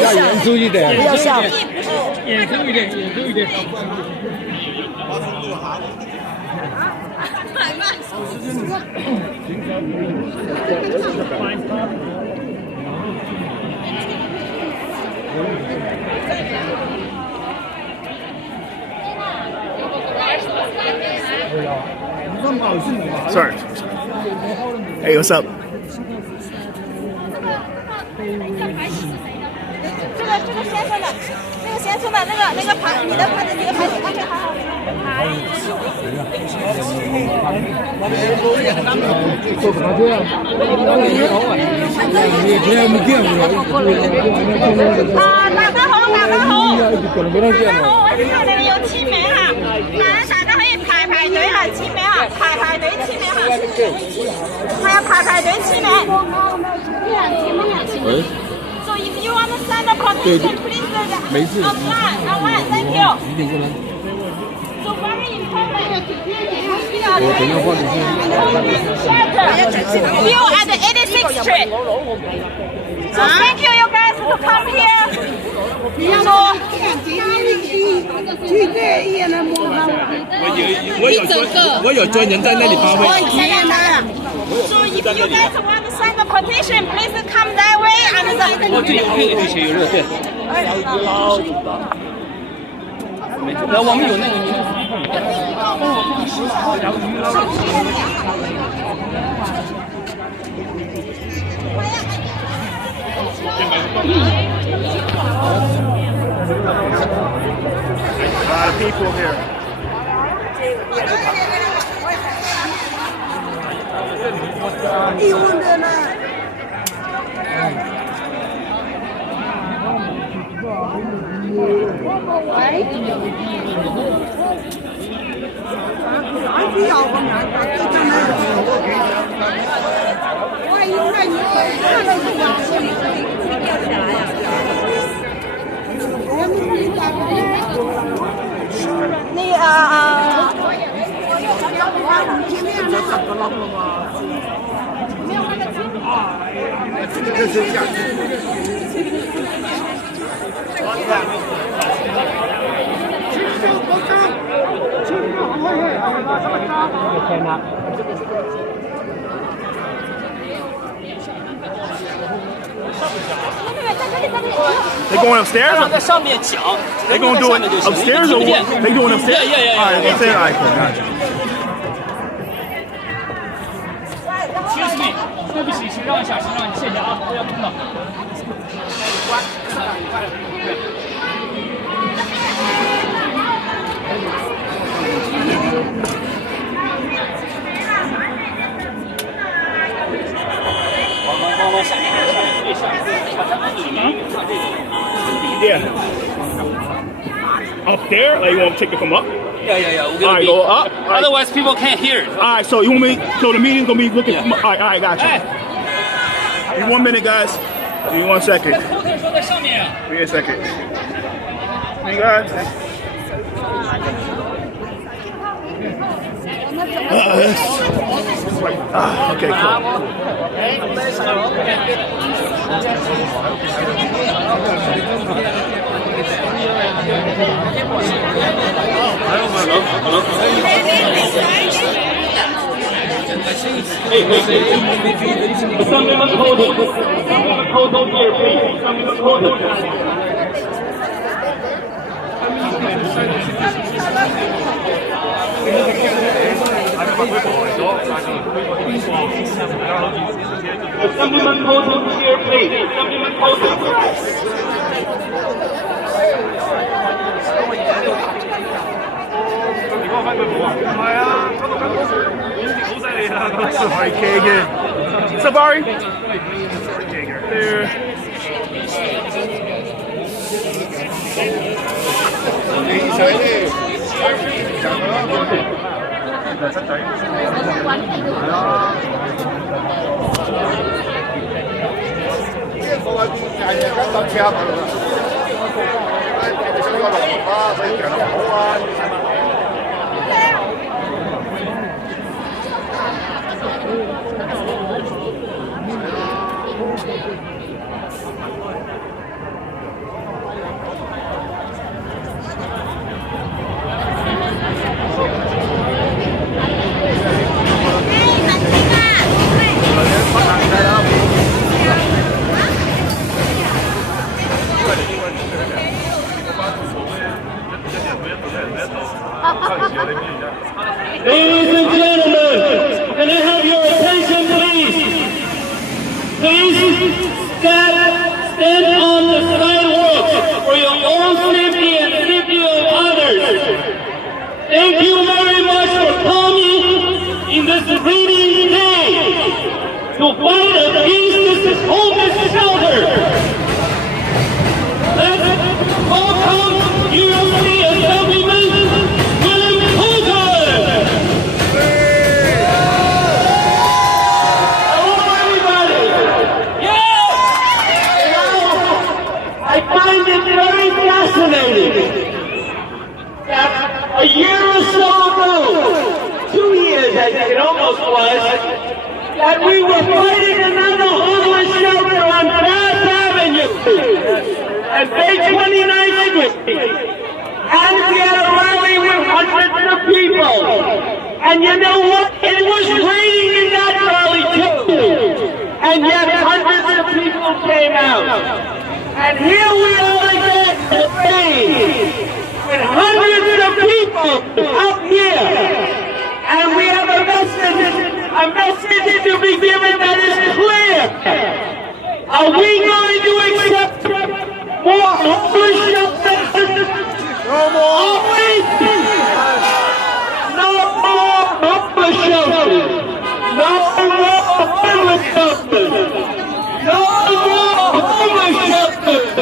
要严肃一点，不要笑，严肃一点，严肃一点。Sorry. Hey, what's up? 这个先生的，那个先生的那个牌，你的牌子，你的牌子，OK，好。做什么这样？啊，大家好，大家好。我知道你哋要簽名啊，大家可以排隊嚟簽名啊，排隊簽名啊。係啊，排隊簽名。So if you want to sign a petition, please online. Thank you. So very important. View at the 86th Street. So thank you guys to come here. So 我有专人在那里发挥。So if you guys want to sign the petition, please come that way and the. 哦，对，那个地区有热对。然后我们有那个。A lot of people here. They going upstairs? 在上面讲。They going to do it upstairs or what? They doing upstairs? Yeah. All right, upstairs. All right, cool. Gotcha. Excuse me， 对不起，请让一下，谢谢啊，不要碰到。往下面对下，好像是里面看这个。Yeah. Up there? Like you want to take it from up? Yeah. All right, go up. All right. Otherwise, people can't hear it. All right, so you want me? So the meeting's gonna be looking. All right, gotcha. Hey. Give me 1 minute, guys. Give me 1 second. Colton 说在上面。Give me a second. Hey, guys. Okay, cool. Assemblyman Colton. Colton here, please. Assemblyman Colton. Assemblyman Colton here, please. Assemblyman Colton. Sorry, Kagan. Sabari. There. Ladies and gentlemen, can I have your attention, please? Please stand on the sidewalk for your own safety and safety of others. Thank you very much for coming in this rainy day to fight against this homeless shelter. Let's welcome UFC Assemblyman Colton. Hello, everybody. Yeah. I find it very fascinating that a year or so ago, 2 years I think it almost was, that we were fighting another homeless shelter on Bath Avenue and Bay 29th Street. And we had a rally with hundreds of people. And you know what? It was raining in that rally too. And yet hundreds of people came out. And here we are again in the rain with hundreds of people out here. And we have a message to be given that is clear. Are we going to accept more homeless shelters? No more. No more homeless shelters. No more homeless shelters. No more homeless shelters.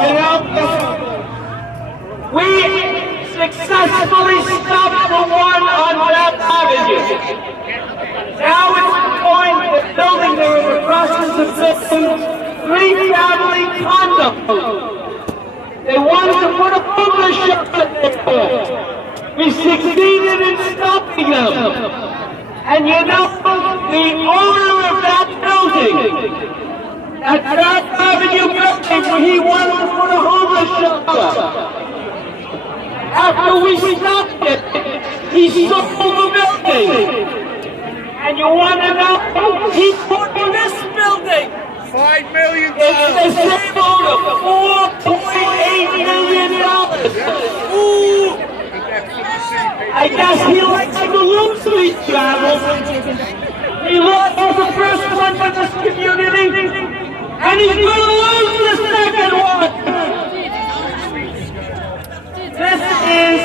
You know, we successfully stopped the one on Bath Avenue. Now it's the point that building there in the process of building 3 family condos. They wanted to put a homeless shelter there. We succeeded in stopping them. And you know, the owner of that building, that Bath Avenue building, where he wanted to put a homeless shelter, after we stopped it, he sold the building. And you want to know, he put in this building $5 million. it's the same owner, $4.8 million. Ooh. I guess he likes to lose these battles. He lost the first one for this community, and he's going to lose the second one. This is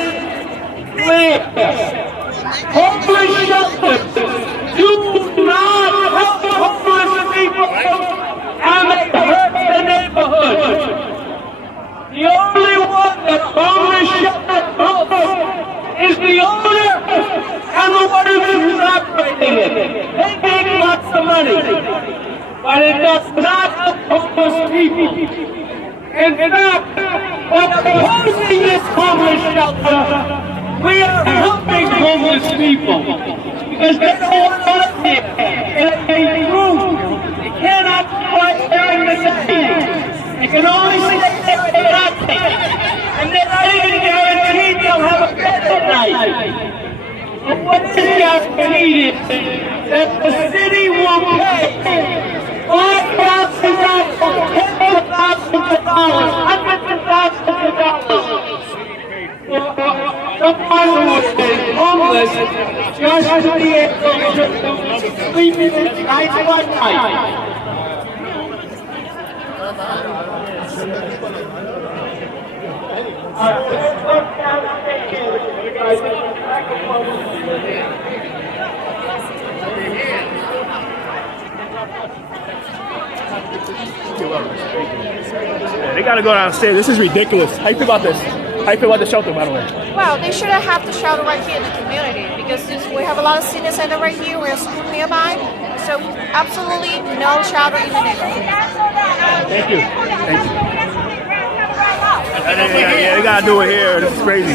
clear. Homeless shelters do not help homeless people, and they hurt the neighborhood. The only one that homeless shelter helps is the owner and the one who's operating it. They make lots of money, but it does not help homeless people. In fact, by opposing this homeless shelter, we are helping homeless people because they don't want to live here in a room. They cannot fight during the day. They can only stay there at night, and they're not even guaranteed they'll have a bed at night. And what is guaranteed is that the city will pay $5,000, tens of thousands of dollars, hundreds of thousands of dollars. Someone who is homeless just to be able to sleep in his night one night. They gotta go downstairs. This is ridiculous. How you feel about this? How you feel about the shelter, by the way? Well, they shouldn't have the shelter right here in the community because we have a lot of senior center right here. We're a school nearby. So absolutely no shelter in the neighborhood. Thank you. Thank you. Yeah, they gotta do it here. This is crazy.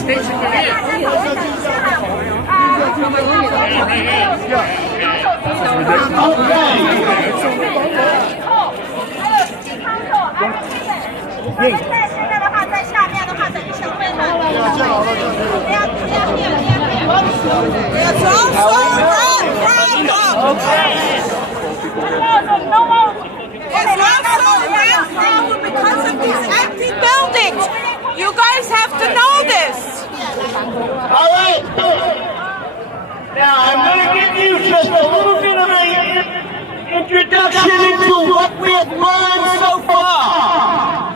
It's also a real problem because of these empty buildings. You guys have to know this. All right. Now, I'm going to give you just a little bit of an introduction into what we have learned so far.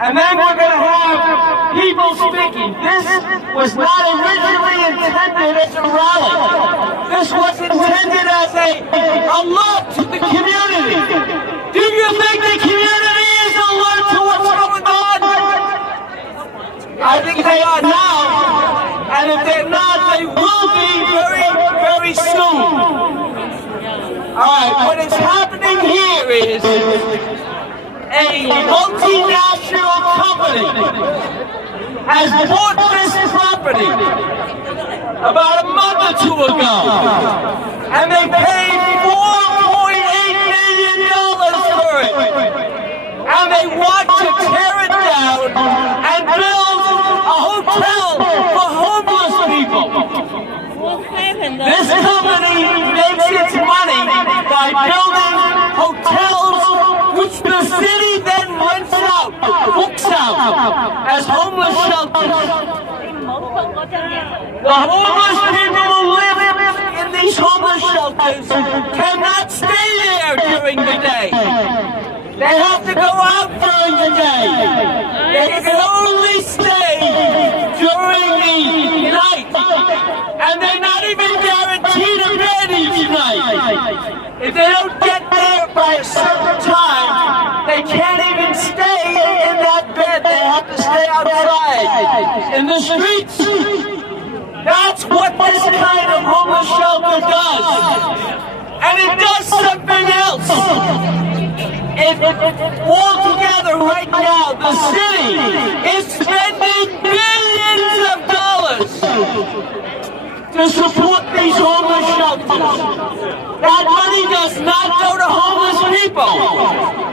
And then we're going to have people speaking. This was not originally intended as a rally. This was intended as a alert to the community. Do you think the community is alert to what's going on? I think they are now. And if they're not, they will be very, very soon. All right, what is happening here is a multinational company has bought this property about a month or two ago, and they paid $4.8 million for it, and they want to tear it down and build a hotel for homeless people. This company makes its money by building hotels which the city then rents out, books out, as homeless shelters. The homeless people who live in these homeless shelters cannot stay there during the day. They have to go out during the day. They can only stay during the night. And they're not even guaranteed a bed each night. If they don't get there by a certain time, they can't even stay in that bed. They have to stay outside in the streets. That's what this kind of homeless shelter does. And it does something else. Altogether right now, the city is spending billions of dollars to support these homeless shelters. That money does not go to homeless people.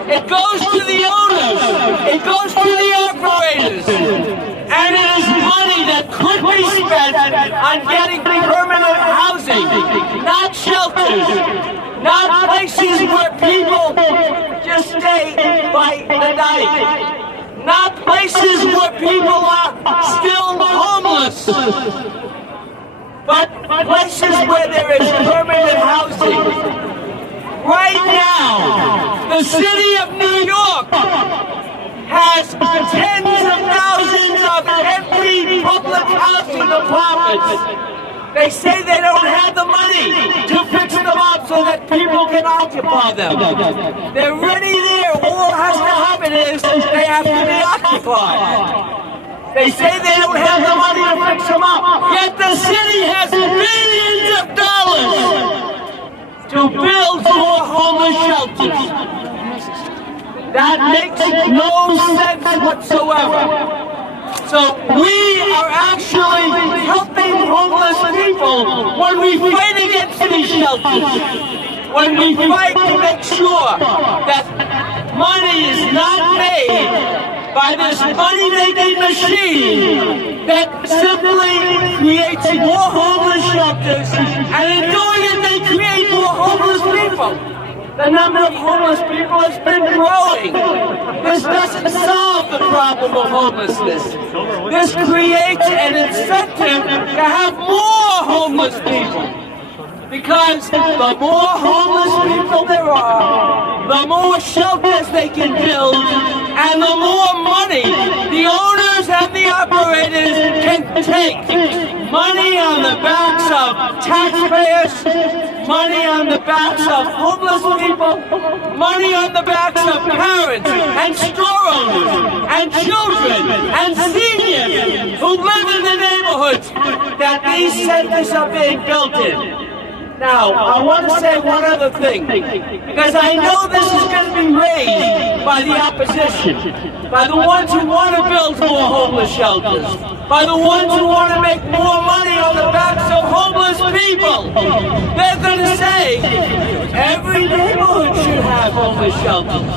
It goes to the owners. It goes to the operators. And it is money that could be spent on getting permanent housing, not shelters, not places where people just stay by the night, not places where people are still homeless, but places where there is permanent housing. Right now, the city of New York has tens of thousands of empty public housing apartments. They say they don't have the money to fix them up so that people can occupy them. They're already there. All that has to happen is they have to be occupied. They say they don't have the money to fix them up. Yet the city has billions of dollars to build more homeless shelters. That makes no sense whatsoever. So we are actually helping homeless people when we fight against these shelters, when we fight to make sure that money is not made by this money-making machine that simply creates more homeless shelters, and in doing it they create more homeless people. The number of homeless people has been growing. This doesn't solve the problem of homelessness. This creates an incentive to have more homeless people. Because the more homeless people there are, the more shelters they can build, and the more money the owners and the operators can take. Money on the backs of taxpayers, money on the backs of homeless people, money on the backs of parents and store owners and children and seniors who live in the neighborhoods that these centers are being built in. Now, I want to say one other thing, because I know this is going to be raised by the opposition, by the ones who want to build more homeless shelters, by the ones who want to make more money on the backs of homeless people. They're going to say every neighborhood should have homeless shelters.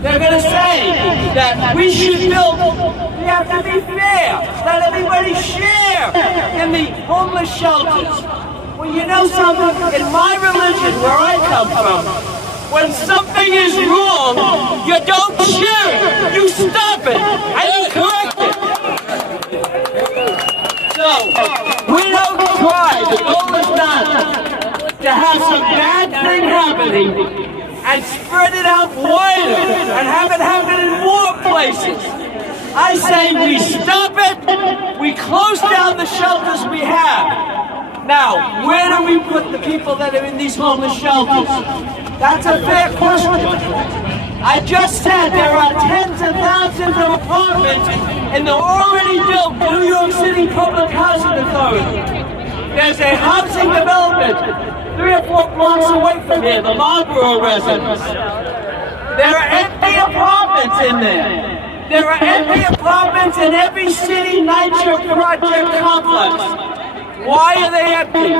They're going to say that we should build, we have to be fair, let everybody share in the homeless shelters. Well, you know something? In my religion, where I come from, when something is wrong, you don't share it. You stop it and you correct it. So, we don't try. The goal is not to have some bad thing happening and spread it out wider and have it happen in more places. I say we stop it. We close down the shelters we have. Now, where do we put the people that are in these homeless shelters? That's a fair question. I just said there are tens of thousands of apartments in the already built New York City Public Housing Authority. There's a housing development 3 or 4 blocks away from here, the Marlboro residence. There are empty apartments in there. There are empty apartments in every city Nitro project complex. Why are they empty?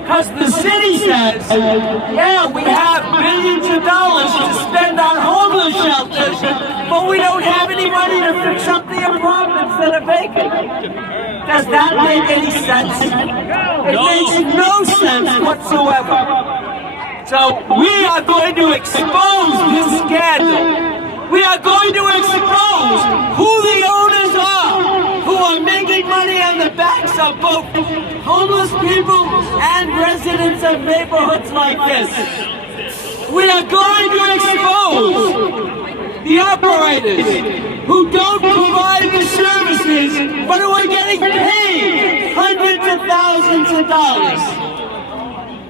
Because the city says, yeah, we have billions of dollars to spend on homeless shelters, but we don't have any money to fix up the apartments that are vacant. Does that make any sense? It makes no sense whatsoever. So we are going to expose this scandal. We are going to expose who the owners are, who are making money on the backs of both homeless people and residents of neighborhoods like this. We are going to expose the operators who don't provide the services, but who are getting paid hundreds of thousands of dollars.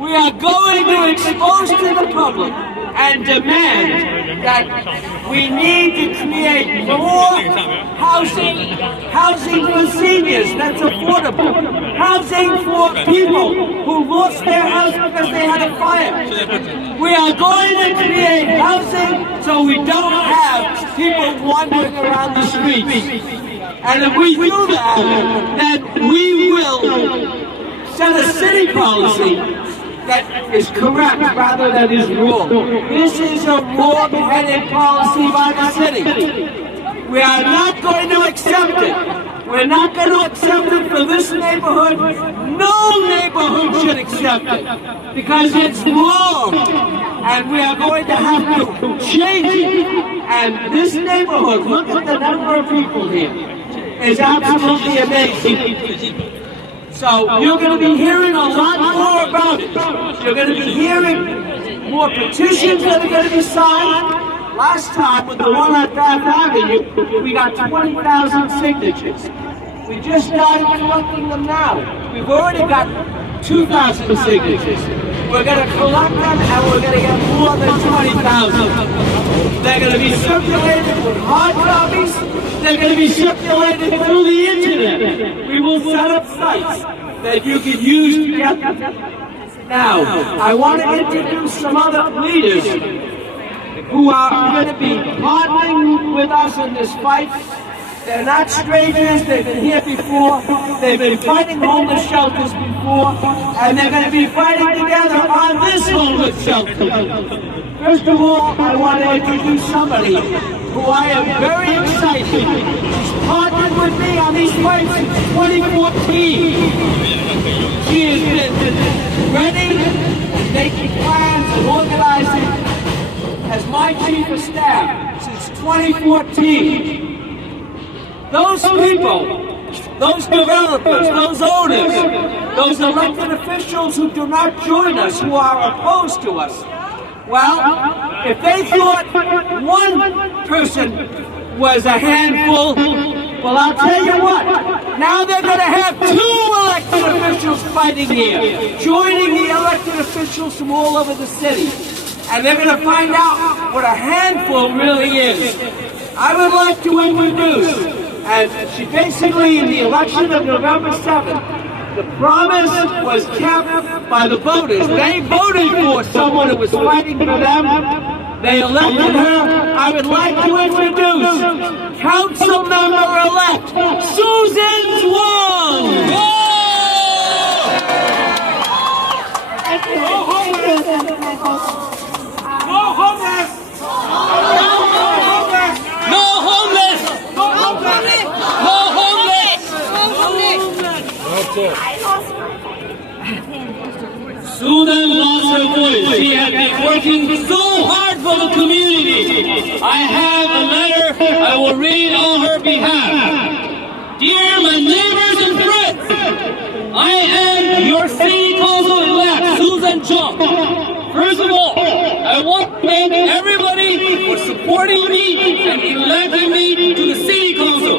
We are going to expose to the public and demand that we need to create more housing for seniors that's affordable, housing for people who lost their house because they had a fire. We are going to create housing so we don't have people wandering around the streets. And if we do that, then we will set a city policy that is correct rather than is wrong. This is a wrong-headed policy by the city. We are not going to accept it. We're not going to accept it for this neighborhood. No neighborhood should accept it because it's wrong. And we are going to have to change it. And this neighborhood, look at the number of people here, is absolutely amazing. So you're going to be hearing a lot more about it. You're going to be hearing more petitions that are going to be signed. Last time with the one on Bath Avenue, we got 20,000 signatures. We just started collecting them now. We've already got 2,000 signatures. We're going to collect them and we're going to get more than 20,000. They're going to be circulated with hard copies. They're going to be circulated through the internet. We will set up sites that you can use to get them. Now, I want to introduce some other leaders who are going to be partnering with us in this fight. They're not strangers. They've been here before. They've been fighting homeless shelters before. And they're going to be fighting together on this homeless shelter. First of all, I want to introduce somebody who I am very excited. She's partnered with me on these fights since 2014. She has been ready, making plans and organizing as my chief of staff since 2014. Those people, those developers, those owners, those elected officials who do not join us, who are opposed to us, well, if they thought one person was a handful, well, I'll tell you what, now they're going to have 2 elected officials fighting here, joining the elected officials from all over the city. And they're going to find out what a handful really is. I would like to introduce, and she basically, in the election of November 7th, the promise was kept by the voters. They voted for someone who was fighting for them. They elected her. I would like to introduce Council Member-elect Susan Zhuang. No homeless! No homeless! No homeless! No homeless! No homeless! Susan lost her voice. She had been working so hard for the community. I have a letter I will read on her behalf. Dear my neighbors and friends, I am your city council-elect, Susan Zhuang. First of all, I want to thank everybody for supporting me and electing me to the city council.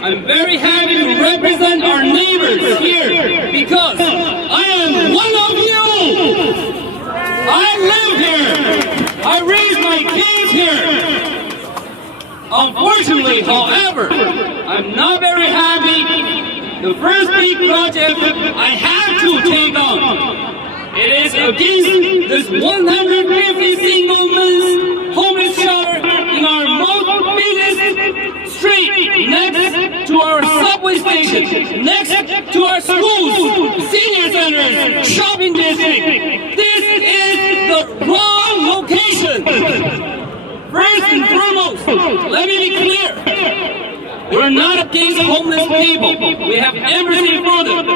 I'm very happy to represent our neighbors here because I am one of you. I live here. I raised my kids here. Unfortunately, however, I'm not very happy. The first big project I have to take on, it is against this 150 single men's homeless shelter in our most busiest street, next to our subway station, next to our schools, senior centers, shopping district. This is the wrong location. First and foremost, let me be clear. We're not against homeless people. We have empathy for them.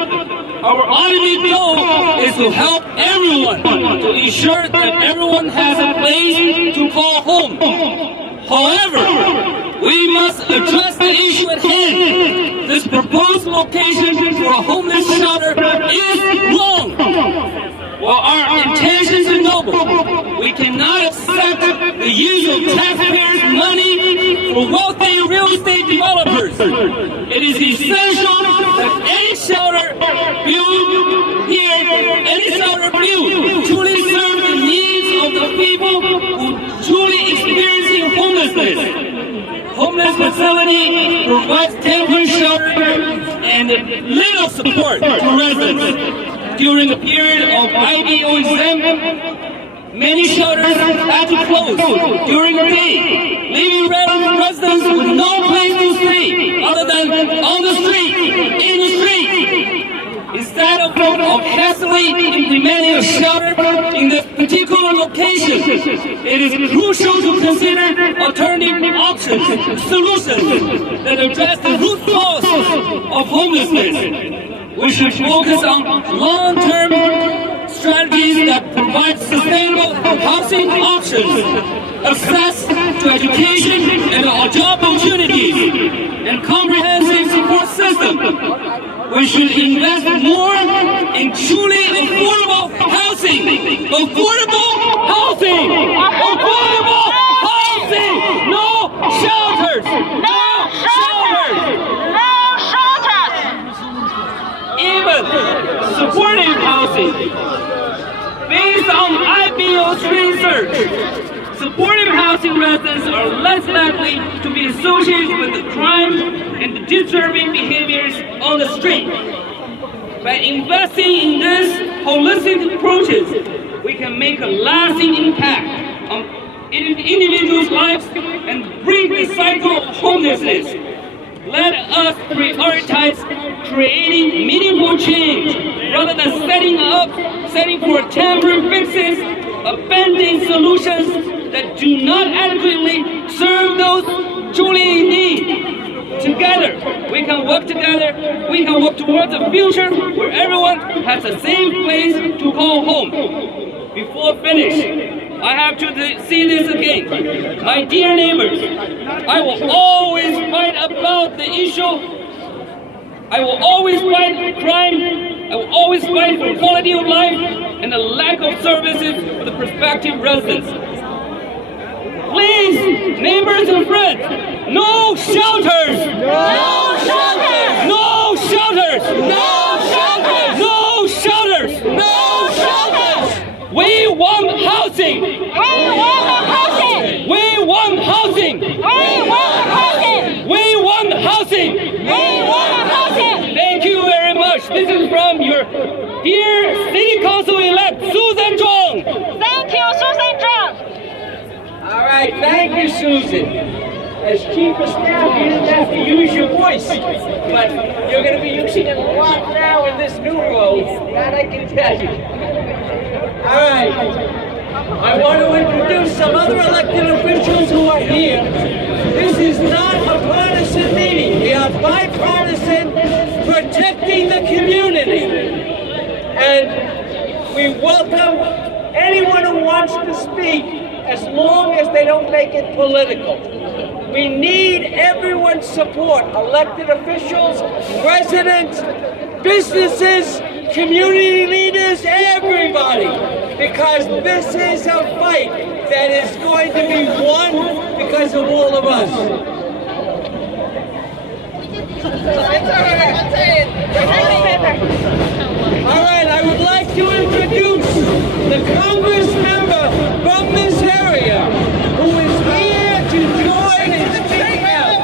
Our ultimate goal is to help everyone, to ensure that everyone has a place to call home. However, we must address the issue at hand. This proposed location for a homeless shelter is wrong. While our intentions are noble, we cannot accept the use of taxpayers' money for wealthy real estate developers. It is essential that any shelter built here, truly serve the needs of the people who truly experiencing homelessness. Homeless facility provides temporary shelter and little support to residents. During the period of IBO exam, many shelters had to close during the day, leaving residents with no place to stay other than on the street, in the street. Instead of hastily implementing a shelter in this particular location, it is crucial to consider alternative options, solutions that address the root cause of homelessness. We should focus on long-term strategies that provide sustainable housing options, access to education and job opportunities, and comprehensive support system. We should invest more in truly affordable housing. Affordable housing! Affordable housing! No shelters! No shelters! Even supportive housing. Based on IBO's research, supportive housing residents are less likely to be associated with the crime and the disturbing behaviors on the street. By investing in these holistic approaches, we can make a lasting impact on individuals' lives and break the cycle of homelessness. Let us prioritize creating meaningful change rather than setting for temporary fixes, abandoning solutions that do not adequately serve those truly in need. Together, we can work towards a future where everyone has the same place to call home. Before finishing, I have to see this again. My dear neighbors, I will always fight about the issue. I will always fight crime. I will always fight for quality of life and the lack of services for the prospective residents. Please, neighbors and friends, no shelters! No shelters! No shelters! No shelters! No shelters! No shelters! We want housing! We want housing! We want housing! We want housing! We want housing! We want housing! Thank you very much. This is from right, thank you, Susan. As chief of staff, you didn't have to use your voice, but you're going to be using it a lot now in this new role, that I can tell you. All right, I want to introduce some other elected officials who are here. This is not a partisan meeting. We are bipartisan, protecting the community. And we welcome anyone who wants to speak as long as they don't make it political. We need everyone's support, elected officials, residents, businesses, community leaders, everybody, because this is a fight that is going to be won because of all of us. All right, I would like to introduce the Congress member from this area who is here to join and speak out.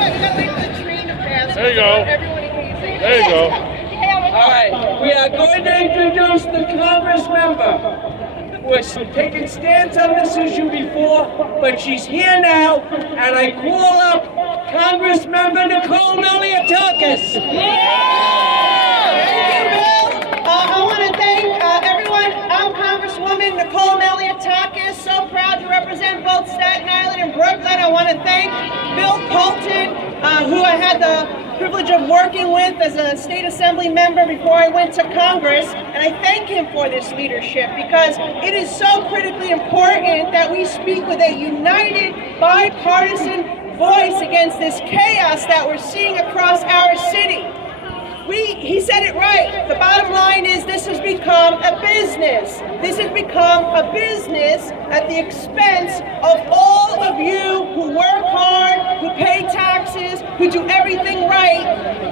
There you go. There you go. All right, we are going to introduce the Congress member who has taken stance on this issue before, but she's here now, and I call up Congress member Malliotakis. I want to thank everyone. I'm Congresswoman Malliotakis, so proud to represent both Staten Island and Brooklyn. I want to thank Bill Colton, who I had the privilege of working with as a state assembly member before I went to Congress, and I thank him for this leadership because it is so critically important that we speak with a united, bipartisan voice against this chaos that we're seeing across our city. He said it right. The bottom line is this has become a business. This has become a business at the expense of all of you who work hard, who pay taxes, who do everything right,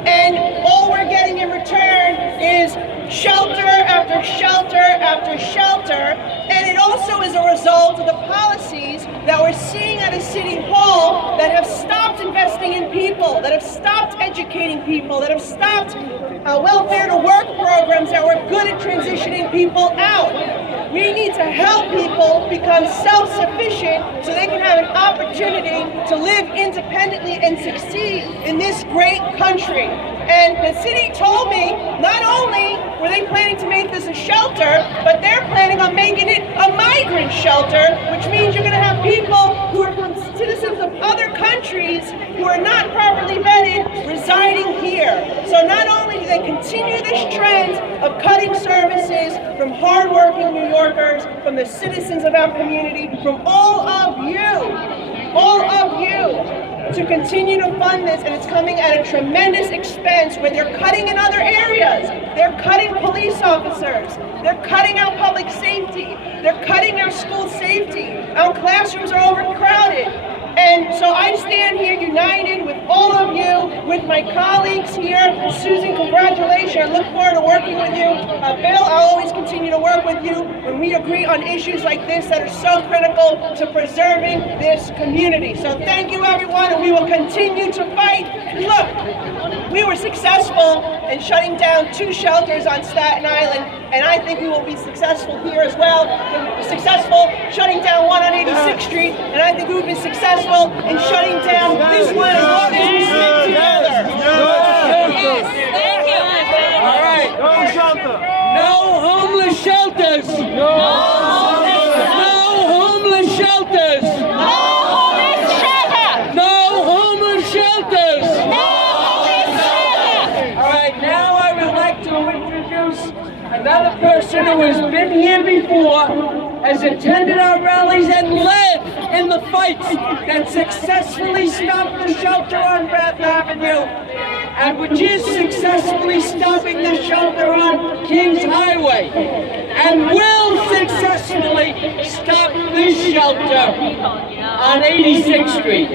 and all we're getting in return is shelter after shelter after shelter. And it also is a result of the policies that we're seeing at a city hall that have stopped investing in people, that have stopped educating people, that have stopped welfare to work programs that were good at transitioning people out. We need to help people become self-sufficient so they can have an opportunity to live independently and succeed in this great country. And the city told me not only were they planning to make this a shelter, but they're planning on making it a migrant shelter, which means you're going to have people who are from citizens of other countries who are not properly vetted residing here. So not only do they continue this trend of cutting services from hardworking New Yorkers, from the citizens of our community, from all of you, to continue to fund this, and it's coming at a tremendous expense where they're cutting in other areas. They're cutting police officers. They're cutting out public safety. They're cutting our school safety. Our classrooms are overcrowded. And so I stand here united with all of you, with my colleagues here. Susan, congratulations. I look forward to working with you. Bill, I'll always continue to work with you when we agree on issues like this that are so critical to preserving this community. So thank you, everyone, and we will continue to fight. Look, we were successful in shutting down 2 shelters on Staten Island, and I think we will be successful here as well. We're successful shutting down one on 86th Street, and I think we will be successful in shutting down this one as long as we stick together. Thank you. All right. No homeless shelters. No homeless shelters. No homeless shelter. No homeless shelters. No homeless shelter. All right, now I would like to introduce another person who has been here before, has attended our rallies and led in the fights that successfully stopped the shelter on Bath Avenue, and which is successfully stopping the shelter on Kings Highway, and will successfully stop this shelter on 86th Street.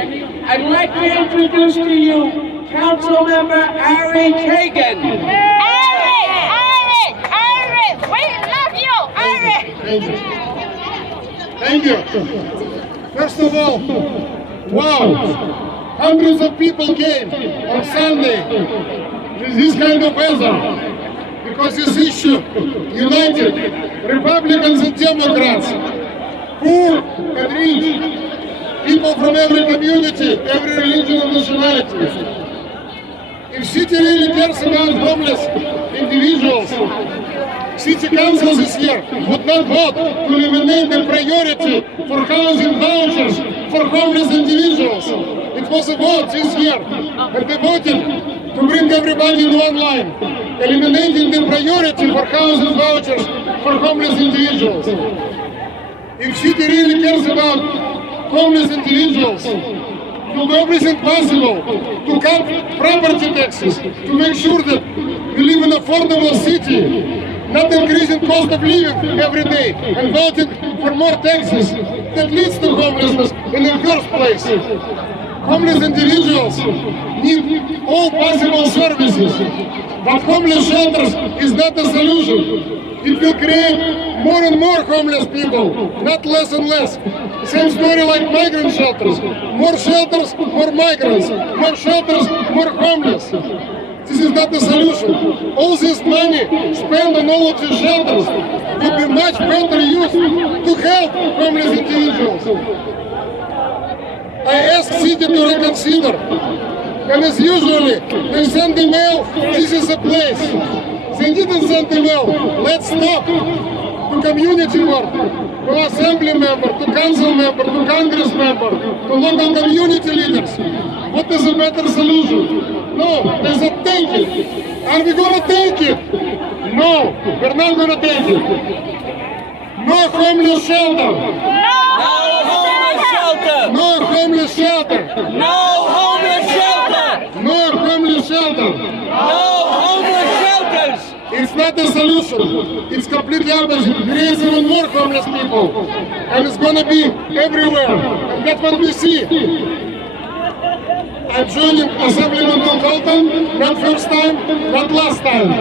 I'd like to introduce to you Council Member Kagan. Eric, we love you, Eric. Thank you. First of all, wow, hundreds of people came on Sunday with this kind of weather because this issue united Republicans and Democrats, poor and rich. people from every community, every religion and nationality. If city really cares about homeless individuals, city council this year would not vote to eliminate the priority for housing vouchers for homeless individuals. It was a vote this year, and they voted to bring everybody in one line, eliminating the priority for housing vouchers for homeless individuals. If city really cares about homeless individuals, to do everything possible to cut property taxes, to make sure that we live in an affordable city, not increasing cost of living every day, and voting for more taxes that leads to homelessness in the first place. Homeless individuals need all possible services, but homeless shelters is not the solution. It will create more and more homeless people, not less and less. Same story like migrant shelters. More shelters, more migrants. More shelters, more homeless. This is not the solution. All this money spent on all of these shelters would be much better used to help homeless individuals. I asked city to reconsider, and as usually, they send email, this is the place. They didn't send email, let's talk to community board, to assembly member, to council member, to congress member, to local community leaders. What is a better solution? No, they said take it. Are we gonna take it? No, we're not gonna take it. No homeless shelter. No homeless shelter! No homeless shelter. No homeless shelter! No homeless shelter. No homeless shelters! It's not a solution. It's completely opposite. It creates even more homeless people. And it's going to be everywhere. And that's what we see. I'm joining Assemblyman Colton, not first time, not last time.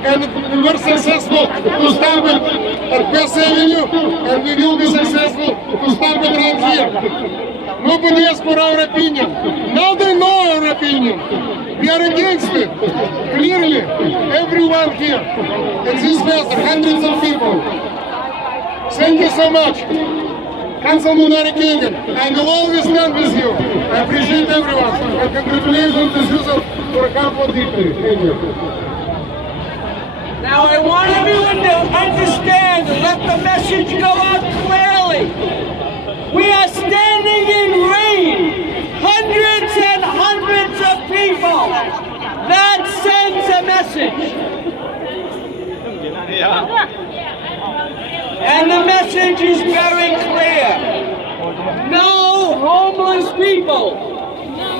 And we were successful to stop it at West Avenue, and we will be successful to stop it around here. Nobody asked for our opinion. Now they know our opinion. We are against it. Clearly, everyone here, and this fest, hundreds of people. Thank you so much. Councilman Kagan, I will always stand with you. I appreciate everyone. And congratulations to Susan for a couple victory. Thank you. Now I want everyone to understand and let the message go out clearly. We are standing in rain. Hundreds and hundreds of people. That sends a message. And the message is very clear. No homeless people.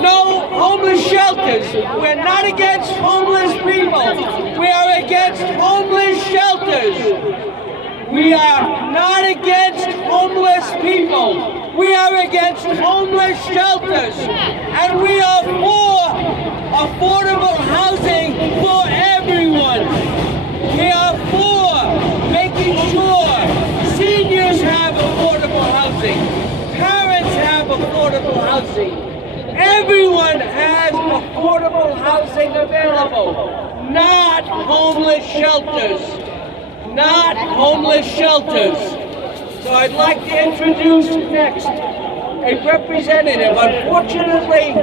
No homeless shelters. We're not against homeless people. We are against homeless shelters. We are not against homeless people. We are against homeless shelters. And we are for affordable housing for everyone. We are for making sure seniors have affordable housing. Parents have affordable housing. Everyone has affordable housing available, not homeless shelters, not homeless shelters. So I'd like to introduce next a representative. Unfortunately,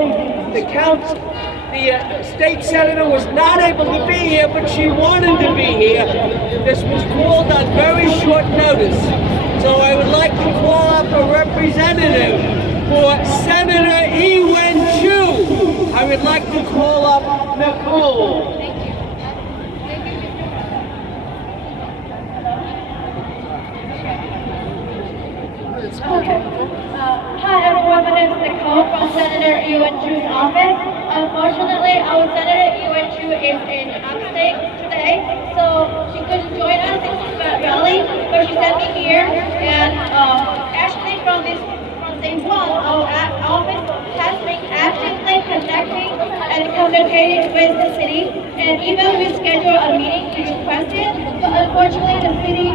the state senator was not able to be here, but she wanted to be here. This was called on very short notice. So I would like to call up a representative for Senator Ewen Chu. I would like to call up Nicole. Hi everyone, my name is Nicole from Senator Ewen Chu's office. Unfortunately, our Senator Ewen Chu is in upstate today, so she couldn't join us in the rally, but she sent me here, and actually from Zhuang, our office has been actively connecting and communicating with the city, and even we scheduled a meeting to request it, but unfortunately the city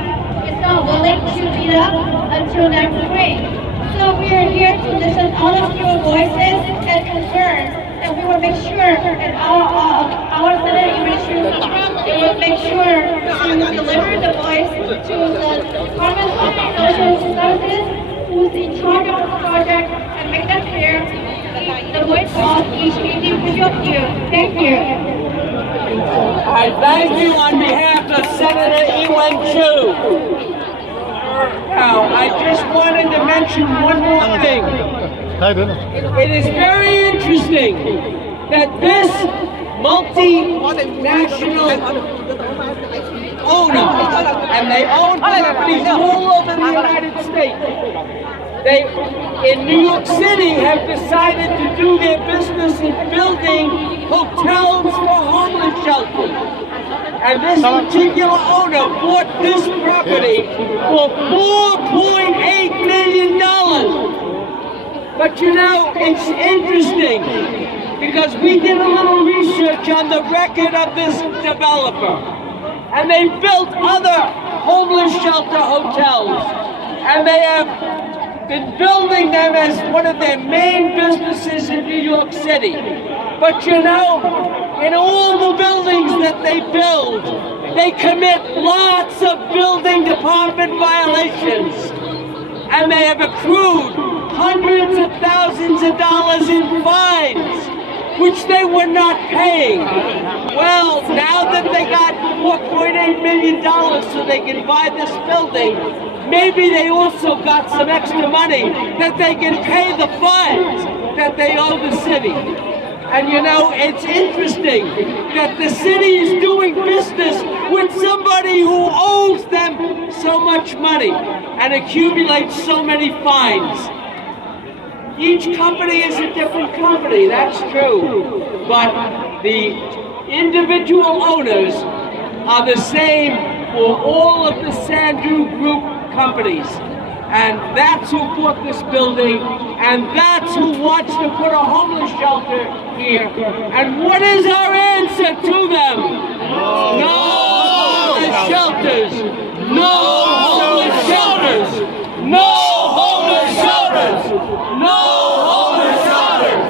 is not willing to meet up until next spring. So we are here to listen all of your voices and concerns, and we will make sure that our Senator Ewen Chu will make sure to deliver the voice to the Department of Social Services, who's in charge of the project, and make support you. Thank you. I thank you on behalf of Senator Ewen Chu. Now, I just wanted to mention one more thing. It is very interesting that this multinational owner, and they own properties all over the United States, they, in New York City, have decided to do their business in building hotels for homeless shelters. And this particular owner bought this property for $4.8 million. But you know, it's interesting because we did a little research on the record of this developer. And they built other homeless shelter hotels. And they have been building them as one of their main businesses in New York City. But you know, in all the buildings that they build, they commit lots of building department violations. And they have accrued hundreds of thousands of dollars in fines, which they were not paying. Well, now that they got $4.8 million so they can buy this building, maybe they also got some extra money that they can pay the fines that they owe the city. And you know, it's interesting that the city is doing business with somebody who owes them so much money and accumulates so many fines. Each company is a different company, that's true. But the individual owners are the same for all of the Sandu Group companies. And that's who bought this building, and that's who wants to put a homeless shelter here. And what is our answer to them? No homeless shelters! No homeless shelters! No homeless shelters! No homeless shelters!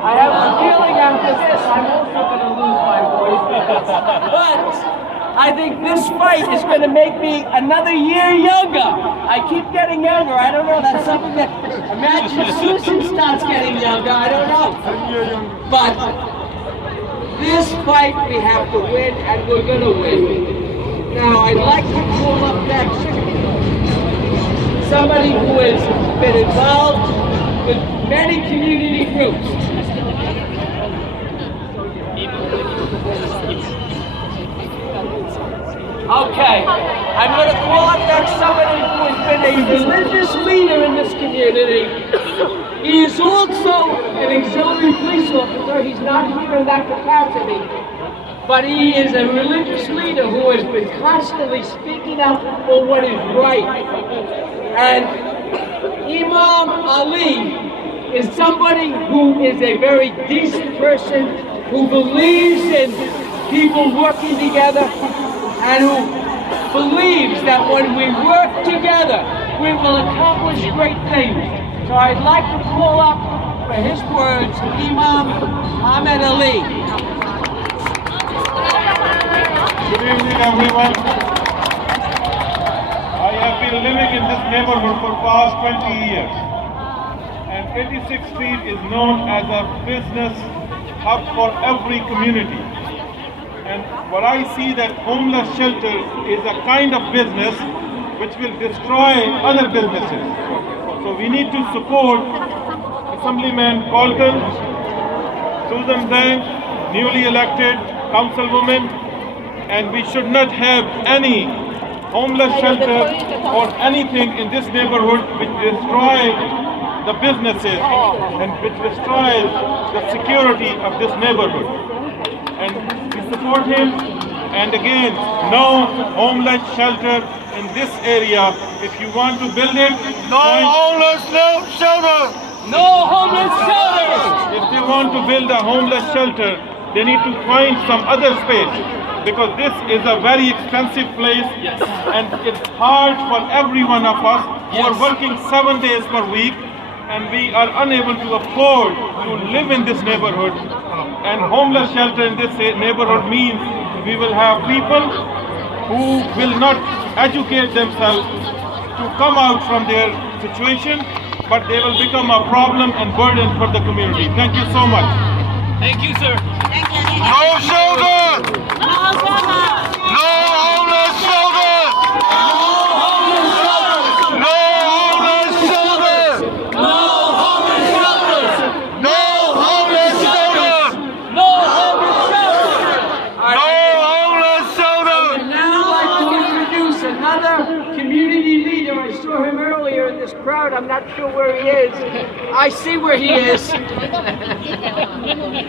I have a feeling after this I'm also going to lose my voice. But I think this fight is going to make me another year younger. I keep getting younger. I don't know. That's something that, imagine Susan starts getting younger. I don't know. But this fight we have to win, and we're going to win. Now, I'd like to call up next somebody who has been involved with many community groups. Okay, I'm going to call up next somebody who has been a religious leader in this community. He is also an auxiliary police officer. He's not here in that capacity. But he is a religious leader who has been constantly speaking out for what is right. And Imam Ali is somebody who is a very decent person, who believes in people working together, and who believes that when we work together, we will accomplish great things. So I'd like to call up, for his words, Imam Ahmed Ali. Good evening, everyone. I have been living in this neighborhood for past 20 years. And 86th Street is known as a business hub for every community. And what I see that homeless shelter is a kind of business which will destroy other businesses. So we need to support Assemblyman Colton, Susan Zhuang, newly elected councilwoman, and we should not have any homeless shelter or anything in this neighborhood which destroys the businesses and which destroys the security of this neighborhood. And we support him, and again, no homeless shelter in this area. If you want to build it, no homeless shelter! No homeless shelters! If they want to build a homeless shelter, they need to find some other space, because this is a very expensive place, and it's hard for every one of us who are working 7 days per week, and we are unable to afford to live in this neighborhood. And homeless shelter in this neighborhood means we will have people who will not educate themselves to come out from their situation, but they will become a problem and burden for the community. Thank you so much. Thank you, sir. No shelter! No homeless shelter! No homeless shelter! No homeless shelters! No homeless shelter! No homeless shelters! No homeless shelter! Now I'd like to introduce another community leader. I saw him earlier in this crowd. I'm not sure where he is. I see where he is.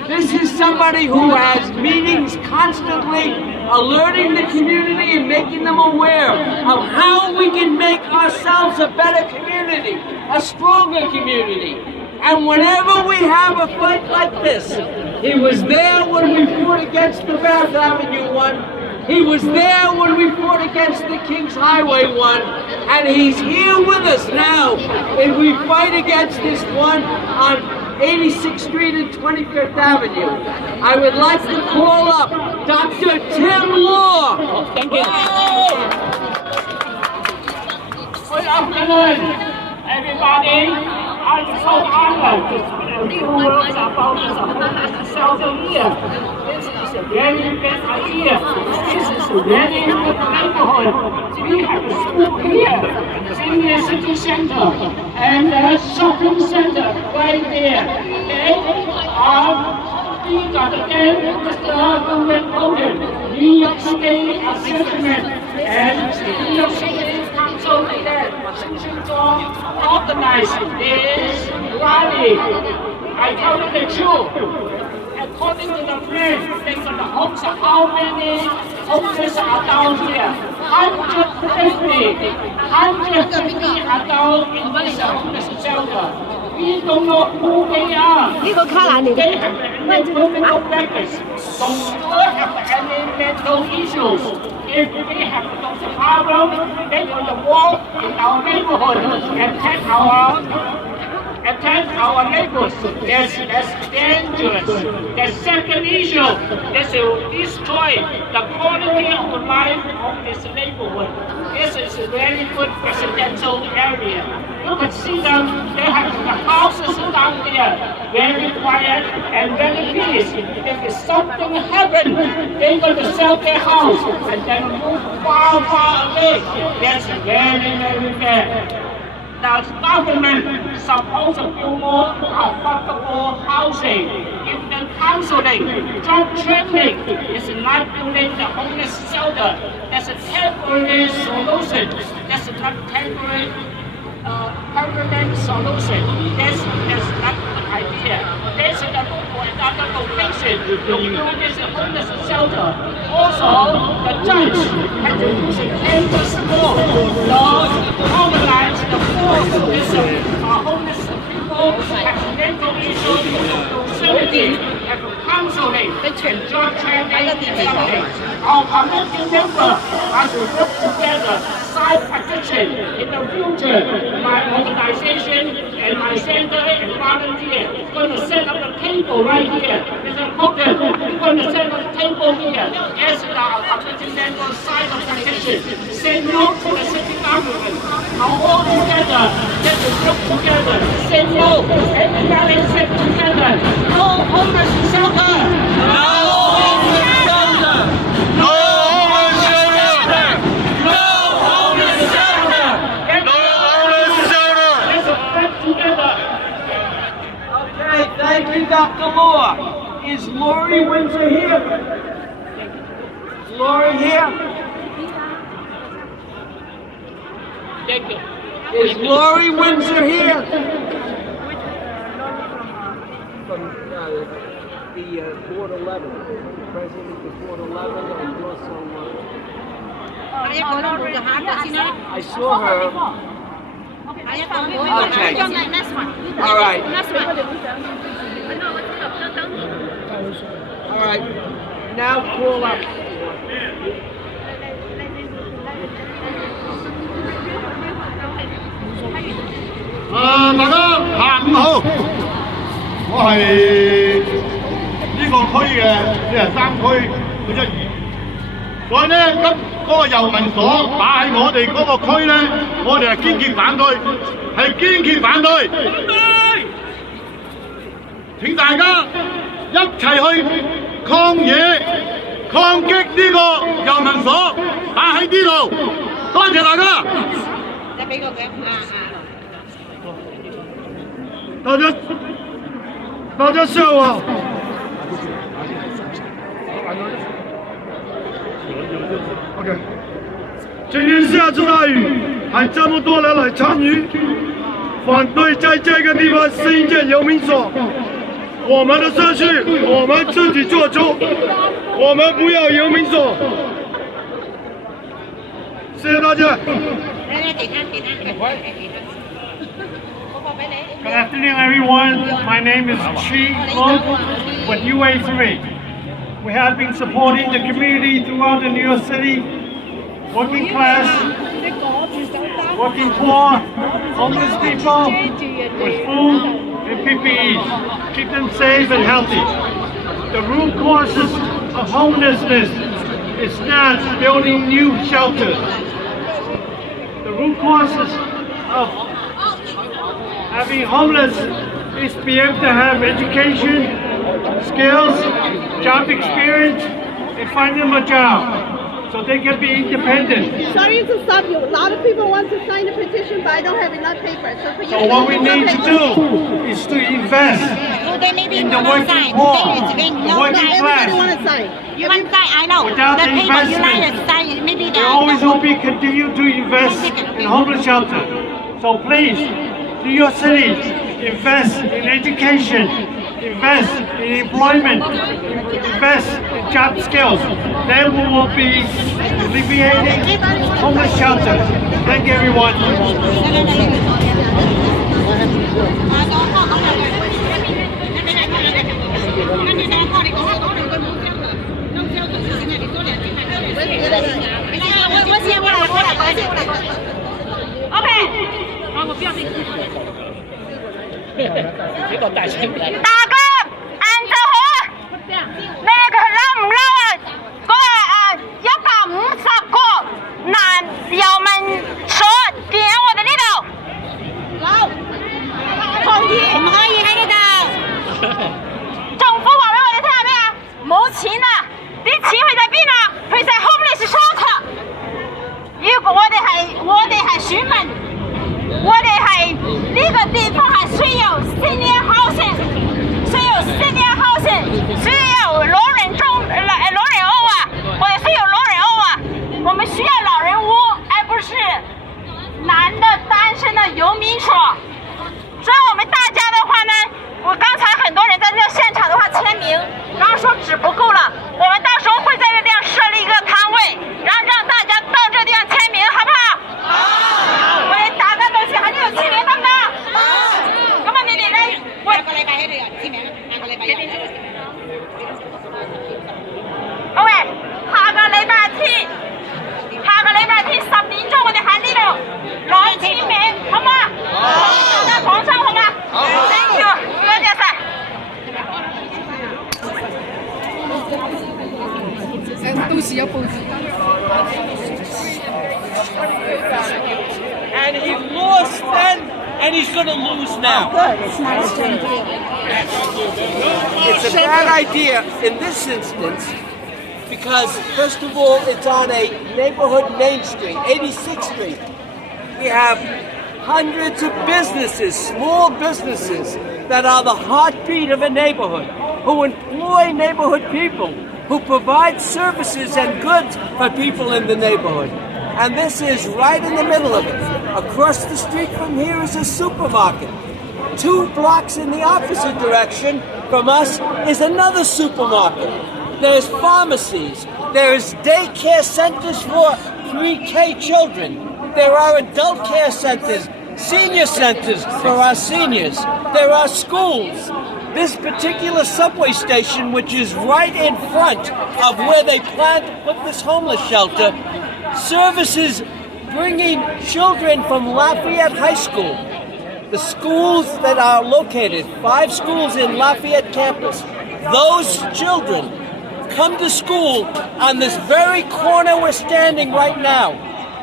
This is somebody who has meetings constantly alerting the community and making them aware of how we can make ourselves a better community, a stronger community. And whenever we have a fight like this, he was there when we fought against the Bath Avenue one. He was there when we fought against the Kings Highway one, and he's here with us now, and we fight against this one on 86th Street and 25th Avenue. I would like to call up Dr. Tim Law. Good afternoon, everybody. I'm so honored to speak a few words about this homeless shelter here. This is a very good idea. This is a very good neighborhood. We have a school here, senior city center, and a shopping center right there. We got again Mr. Colton, New York State Assessment, and New York City Council that organized this rally. I tell you the truth. According to the plan, they got the hopes of how many homeless are down here. 150 adults in this homeless shelter. We don't know who they are. They have any criminal records. Don't have any mental issues. If they have those problems, they will walk in our neighborhood and attack our neighbors. That's dangerous. The second issue is to destroy the quality of life of this neighborhood. This is a very good residential area. You can see them, they have the houses down there, very quiet and very peace. If something happens, they're going to sell their house and then move far, far away. That's very, very bad. The government is supposed to build more affordable housing. If the counseling, job training is not building the homeless shelter, that's a temporary solution. That's not temporary permanent solution. That's not a good idea. They should look for another location to build this homeless shelter. Also, the judge has to use a campus law to organize the force of this homeless people have mental issues, facility, have counseling, and job training and everything. Our community members are to work together, sign petition in the future. My organization and my center and volunteer is going to set up a table right here. Mr. Colton, we're going to set up a table here. Yes, our community members sign a petition. Say no to the city government. All together, let's work together. Say no. Everybody sit together. No homeless shelter. No homeless shelter. No homeless shelter! No homeless shelter. No homeless shelter! Let's work together. Okay, thank you, Dr. Law. Is Lori Windsor here? Is Lori here? Thank you. Is Lori Windsor here? From the Board 11, President of Board 11, and also I saw her. Okay. All right. All right. Now call up.大家行午好，我係呢個區嘅43區嘅1、2，所以咧咁嗰個遊民所擺喺我哋嗰個區咧，我哋係堅決反對，係堅決反對。請大家一一齊去抗議、抗擊呢個遊行所，喺呢度，多謝大家。大家下午好。OK， 今天下着大雨，还这么多人来参与，反对在这个地方新建游民所。我们的社区，我们自己做主，我们不要游民所。谢谢大家。Good afternoon, everyone. My name is Zhuang with UA3. We have been supporting the community throughout the New York City, working class, working poor, homeless people with food and PPEs. Keep them safe and healthy. The root causes of homelessness is not building new shelters. The root causes of having homeless is to be able to have education, skills, job experience, and find them a job so they can be independent. Sorry to stop you. A lot of people want to sign the petition, but I don't have enough paper. So what we need to do is to invest in the working poor, the working class. Everybody want to sign. You want to sign? I know. Without the investment, we always will be continue to invest in homeless shelter. So please, New York City, invest in education, invest in employment, invest in job skills. Then we will be alleviating homeless shelter. Thank you, everyone.大哥，晏晝好啊！你哋嬲唔嬲啊？嗰個150個男遊民所建喺我哋呢度，嬲，抗議唔可以喺呢度。政府話俾我哋聽係咩啊？冇錢啊！啲錢去晒邊啊？去晒 homeless shelter。如果我哋係選民。我哋係呢個地方係需要 senior housing， 需要老人屋啊！我哋需要老人屋啊！我們需要老人屋，而不是男的單身的遊民所。所以我們大家的話呢，我剛才很多人在這現場的話簽名，然後說紙不夠了，我們到時候會在這地方設立一個攤位，然後讓大家到這地方簽名，好不好？好。我哋大家到時喺呢度簽名得唔得？好。咁啊，你哋咧，下個禮拜喺度簽名，下個禮拜有。OK， 下個禮拜天10點鐘，我哋喺呢度攞簽名，好唔好啊？好。大家講聲好嗎？好。Thank you，多謝晒。到時有報紙。And he lost then, and he's going to lose now. Good. It's not a drink. It's a bad idea in this instance because, first of all, it's on a neighborhood main street, 86th Street. We have hundreds of businesses, small businesses, that are the heartbeat of a neighborhood, who employ neighborhood people, who provide services and goods for people in the neighborhood. And this is right in the middle of it. Across the street from here is a supermarket. 2 blocks in the opposite direction from us is another supermarket. There's pharmacies. There's daycare centers for pre-K children. There are adult care centers, senior centers for our seniors. There are schools. This particular subway station, which is right in front of where they plan to put this homeless shelter, services bringing children from Lafayette High School. The schools that are located, 5 schools in Lafayette campus, those children come to school on this very corner we're standing right now.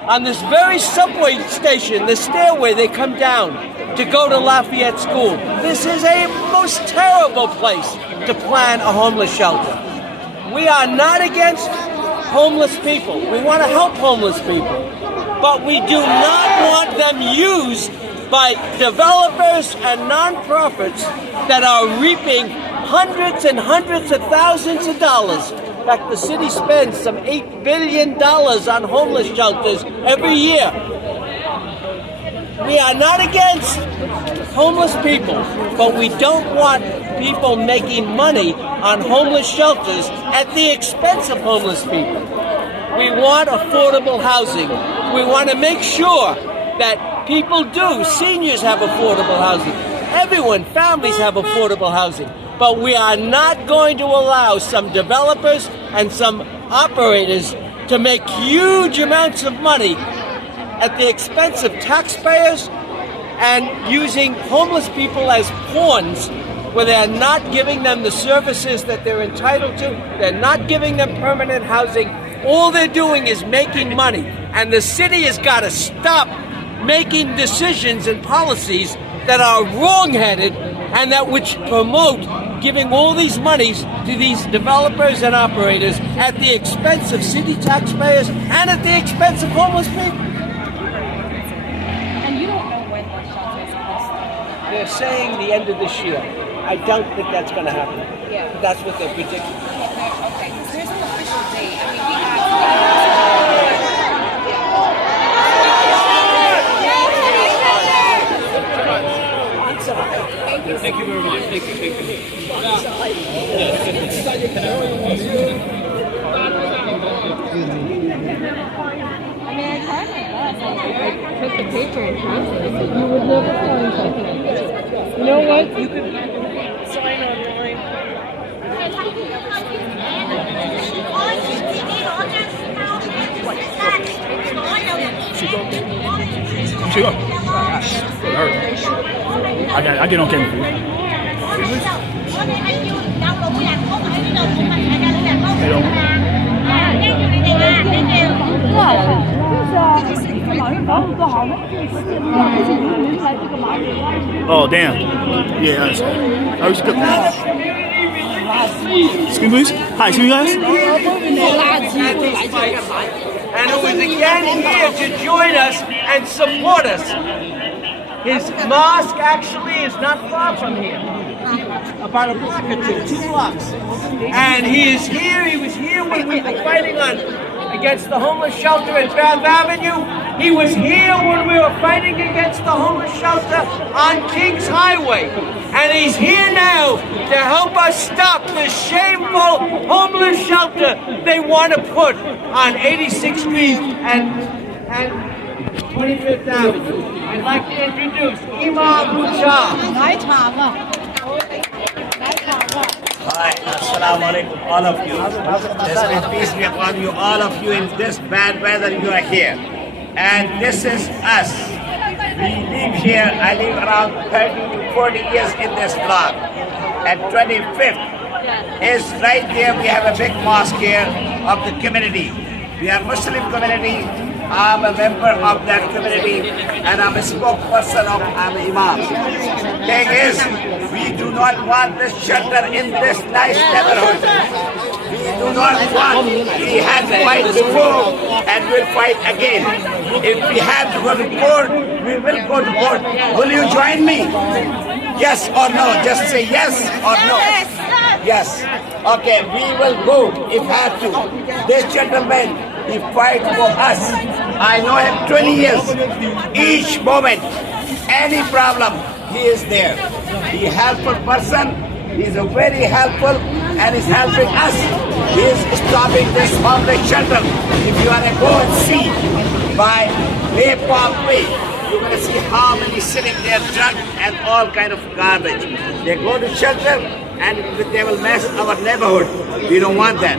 On this very subway station, the stairway they come down. to go to Lafayette School. This is a most terrible place to plan a homeless shelter. We are not against homeless people. We want to help homeless people. But we do not want them used by developers and nonprofits that are reaping hundreds and hundreds of thousands of dollars. In fact, the city spends some $8 billion on homeless shelters every year. We are not against homeless people, but we don't want people making money on homeless shelters at the expense of homeless people. We want affordable housing. We want to make sure that people do. Seniors have affordable housing. Everyone, families have affordable housing. But we are not going to allow some developers and some operators to make huge amounts of money at the expense of taxpayers and using homeless people as pawns where they're not giving them the services that they're entitled to. They're not giving them permanent housing. All they're doing is making money. And the city has got to stop making decisions and policies that are wrong-headed and that which promote giving all these monies to these developers and operators at the expense of city taxpayers and at the expense of homeless people. And you don't know when the shelter is supposed to start. They're saying the end of this year. I don't think that's going to happen. Yeah. But that's what they're predicting. Okay, so there's an official date. I mean, we have Thank you very much. Thank you. I mean, I tried my best. I took the paper and translated it. You would never find something. You know what? You could sign online. She go. I did on camera for you. Oh, damn. Yeah, I understand. Oh, we should go. Excuse me, please. Hi, excuse me, guys. And who is again here to join us and support us. His mosque actually is not far from here, about a block or two blocks. And he is here, he was here when we were fighting against the homeless shelter at Bath Avenue. He was here when we were fighting against the homeless shelter on Kings Highway. And he's here now to help us stop the shameful homeless shelter they want to put on 86th Street and 25th Avenue. I'd like to introduce Imam Shah. Hi, assalamu alaikum, all of you. Peace be upon you, all of you in this bad weather you are here. And this is us. We live here, I live around 30 to 40 years in this block. And 25th is right there, we have a big mosque here of the community. We are Muslim community. I'm a member of that community and I'm a spokesperson of I'm an imam. Thing is, we do not want this shelter in this nice neighborhood. We do not want, we had to fight before and we'll fight again. If we have to go to court, we will go to court. Will you join me? Yes or no? Just say yes or no. Yes. Okay, we will go if have to. This gentleman, he fight for us. I know him 20 years. Each moment, any problem, he is there. He is a helpful person. He is a very helpful and is helping us. He is stopping this public shelter. If you want to go and see by Bay Park Way, you're going to see how many sitting there drunk and all kind of garbage. They go to shelter and they will mess our neighborhood. We don't want that.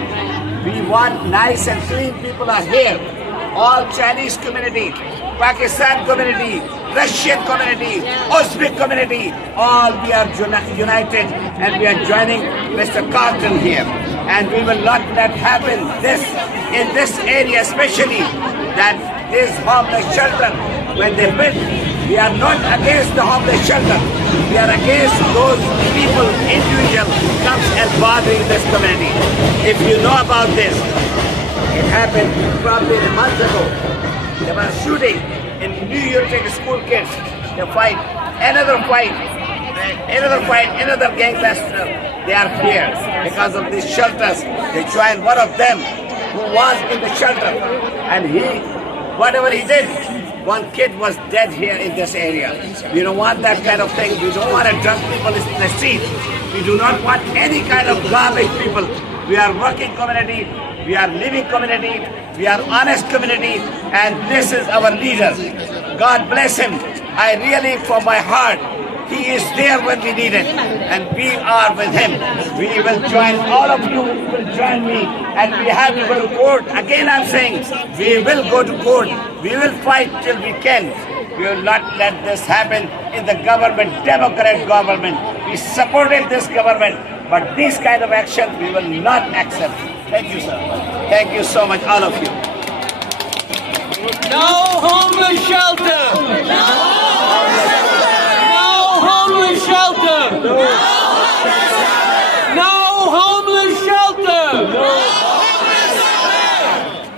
We want nice and clean people are here. All Chinese community, Pakistan community, Russian community, Uzbek community, all we are united and we are joining Mr. Colton here. And we will not let happen this in this area especially that this homeless shelter when they built We are not against the homeless shelter. We are against those people, individuals, comes and bothering this community. If you know about this, it happened probably a month ago. There was a shooting in New York City, school kids. They fight, another gangbuster. They are here because of these shelters. They joined one of them who was in the shelter, and whatever he did, one kid was dead here in this area. We don't want that kind of thing. We don't want to drug people in the street. We do not want any kind of garbage people. We are working community. We are living community. We are honest community, and this is our leader. God bless him. I really, from my heart, he is there when we need it, and we are with him. We will join, all of you will join me, and we have to go to court. Again, I'm saying, we will go to court. We will fight till we can. We will not let this happen in the government, Democrat government. We supported this government, but this kind of action we will not accept. Thank you, sir. Thank you so much, all of you. No homeless shelter! No homeless shelter! No homeless shelter!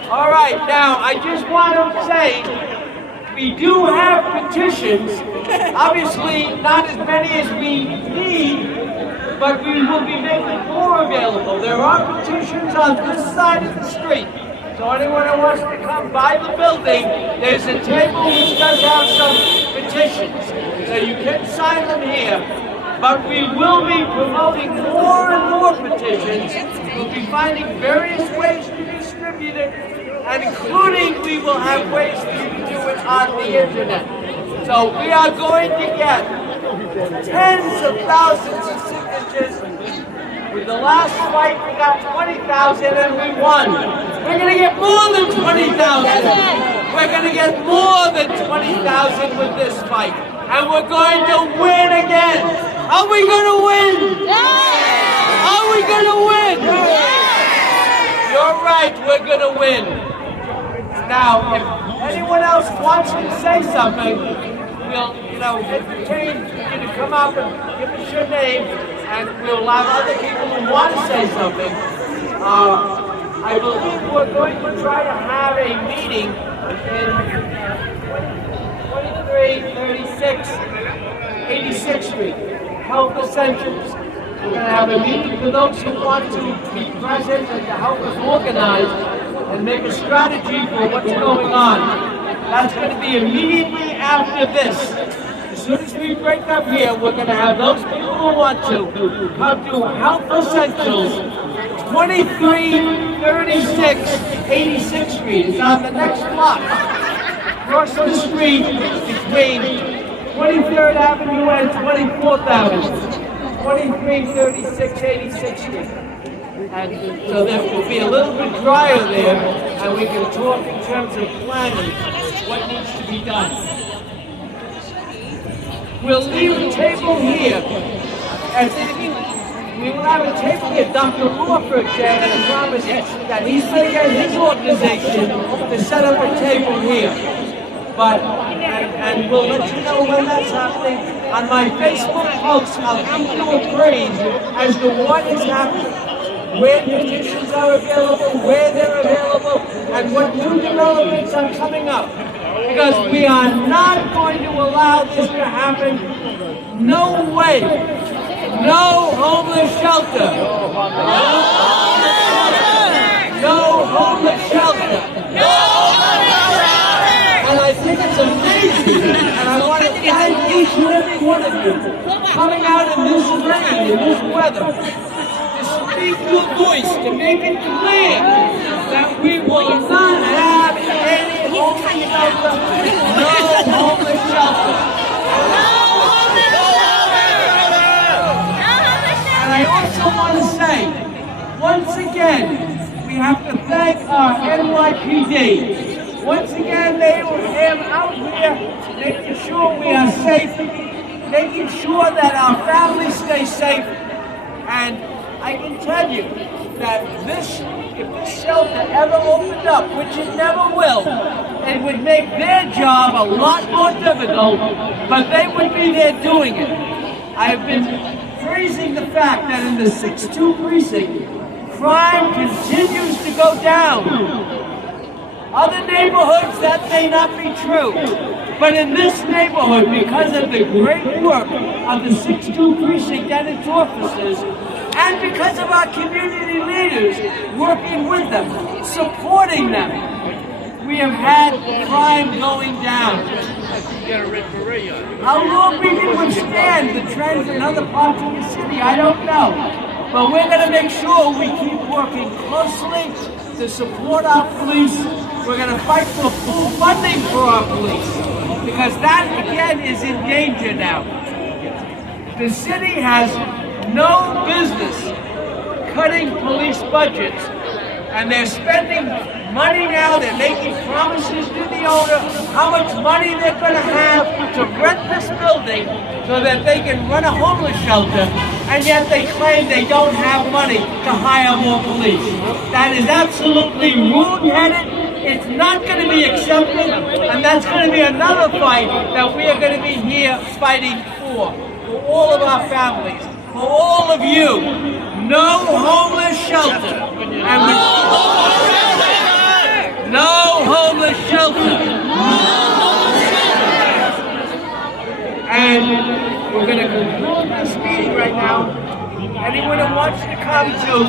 All right, now I just want to say, we do have petitions, obviously not as many as we need, but we will be making more available. There are petitions on this side of the street. So anyone who wants to come by the building, there's a table which does have some petitions. So you can sign them here. But we will be promoting more and more petitions. We'll be finding various ways to distribute it, and including we will have ways to do it on the internet. So we are going to get tens of thousands of signatures. With the last fight, we got 20,000 and we won. We're going to get more than 20,000. We're going to get more than 20,000 with this fight. And we're going to win again. Are we going to win? Are we going to win? You're right, we're going to win. Now, if anyone else wants to say something, we'll, entertain you to come up and give us your name, and we'll allow other people who want to say something. I believe we're going to try to have a meeting in 2336 86th Street, Health Essentials. We're going to have a meeting for those who want to be present and to help us organize and make a strategy for what's going on. That's going to be immediately after this. As soon as we break up here, we're going to have those people who want to come to Health Essentials, 2336 86th Street. It's on the next block, across the street between 23rd Avenue and 24th Avenue, 2336 86th Street. And so that will be a little bit drier there, and we can talk in terms of planning what needs to be done. We'll leave a table here, and we will have a table here. Dr. Lawford promised that he's going to get his organization to set up a table here. And we'll let you know when that's happening. On my Facebook post, I'll keep you appraised as to what is happening, where petitions are available, where they're available, and what new developments are coming up. Because we are not going to allow this to happen. No way. No homeless shelter. No homeless shelter. And I think it's amazing, and I want to thank each and every one of you coming out in this rain, in this weather, to speak your voice, to make it clear that we will not have any homeless shelter, no homeless shelter. And I also want to say, once again, we have to thank our NYPD. Once again, they were out here making sure we are safe, making sure that our families stay safe. And I can tell you that this if this shelter ever opened up, which it never will, it would make their job a lot more difficult, but they would be there doing it. I have been praising the fact that in the 6-2 precinct, crime continues to go down. Other neighborhoods, that may not be true. But in this neighborhood, because of the great work of the 6-2 precinct and its officers, and because of our community leaders working with them, supporting them, we have had crime going down. How long we can withstand the trends in other parts of the city, I don't know. But we're going to make sure we keep working closely to support our police. We're going to fight for full funding for our police, because that, again, is in danger now. The city has no business cutting police budgets, and they're spending money now. They're making promises to the owner how much money they're going to have to rent this building so that they can run a homeless shelter, and yet they claim they don't have money to hire more police. That is absolutely wrong-headed. It's not going to be accepted, and that's going to be another fight that we are going to be here fighting for all of our families, for all of you. No homeless shelter. And no homeless shelter. And we're going to conclude this meeting right now. Anyone who wants to come to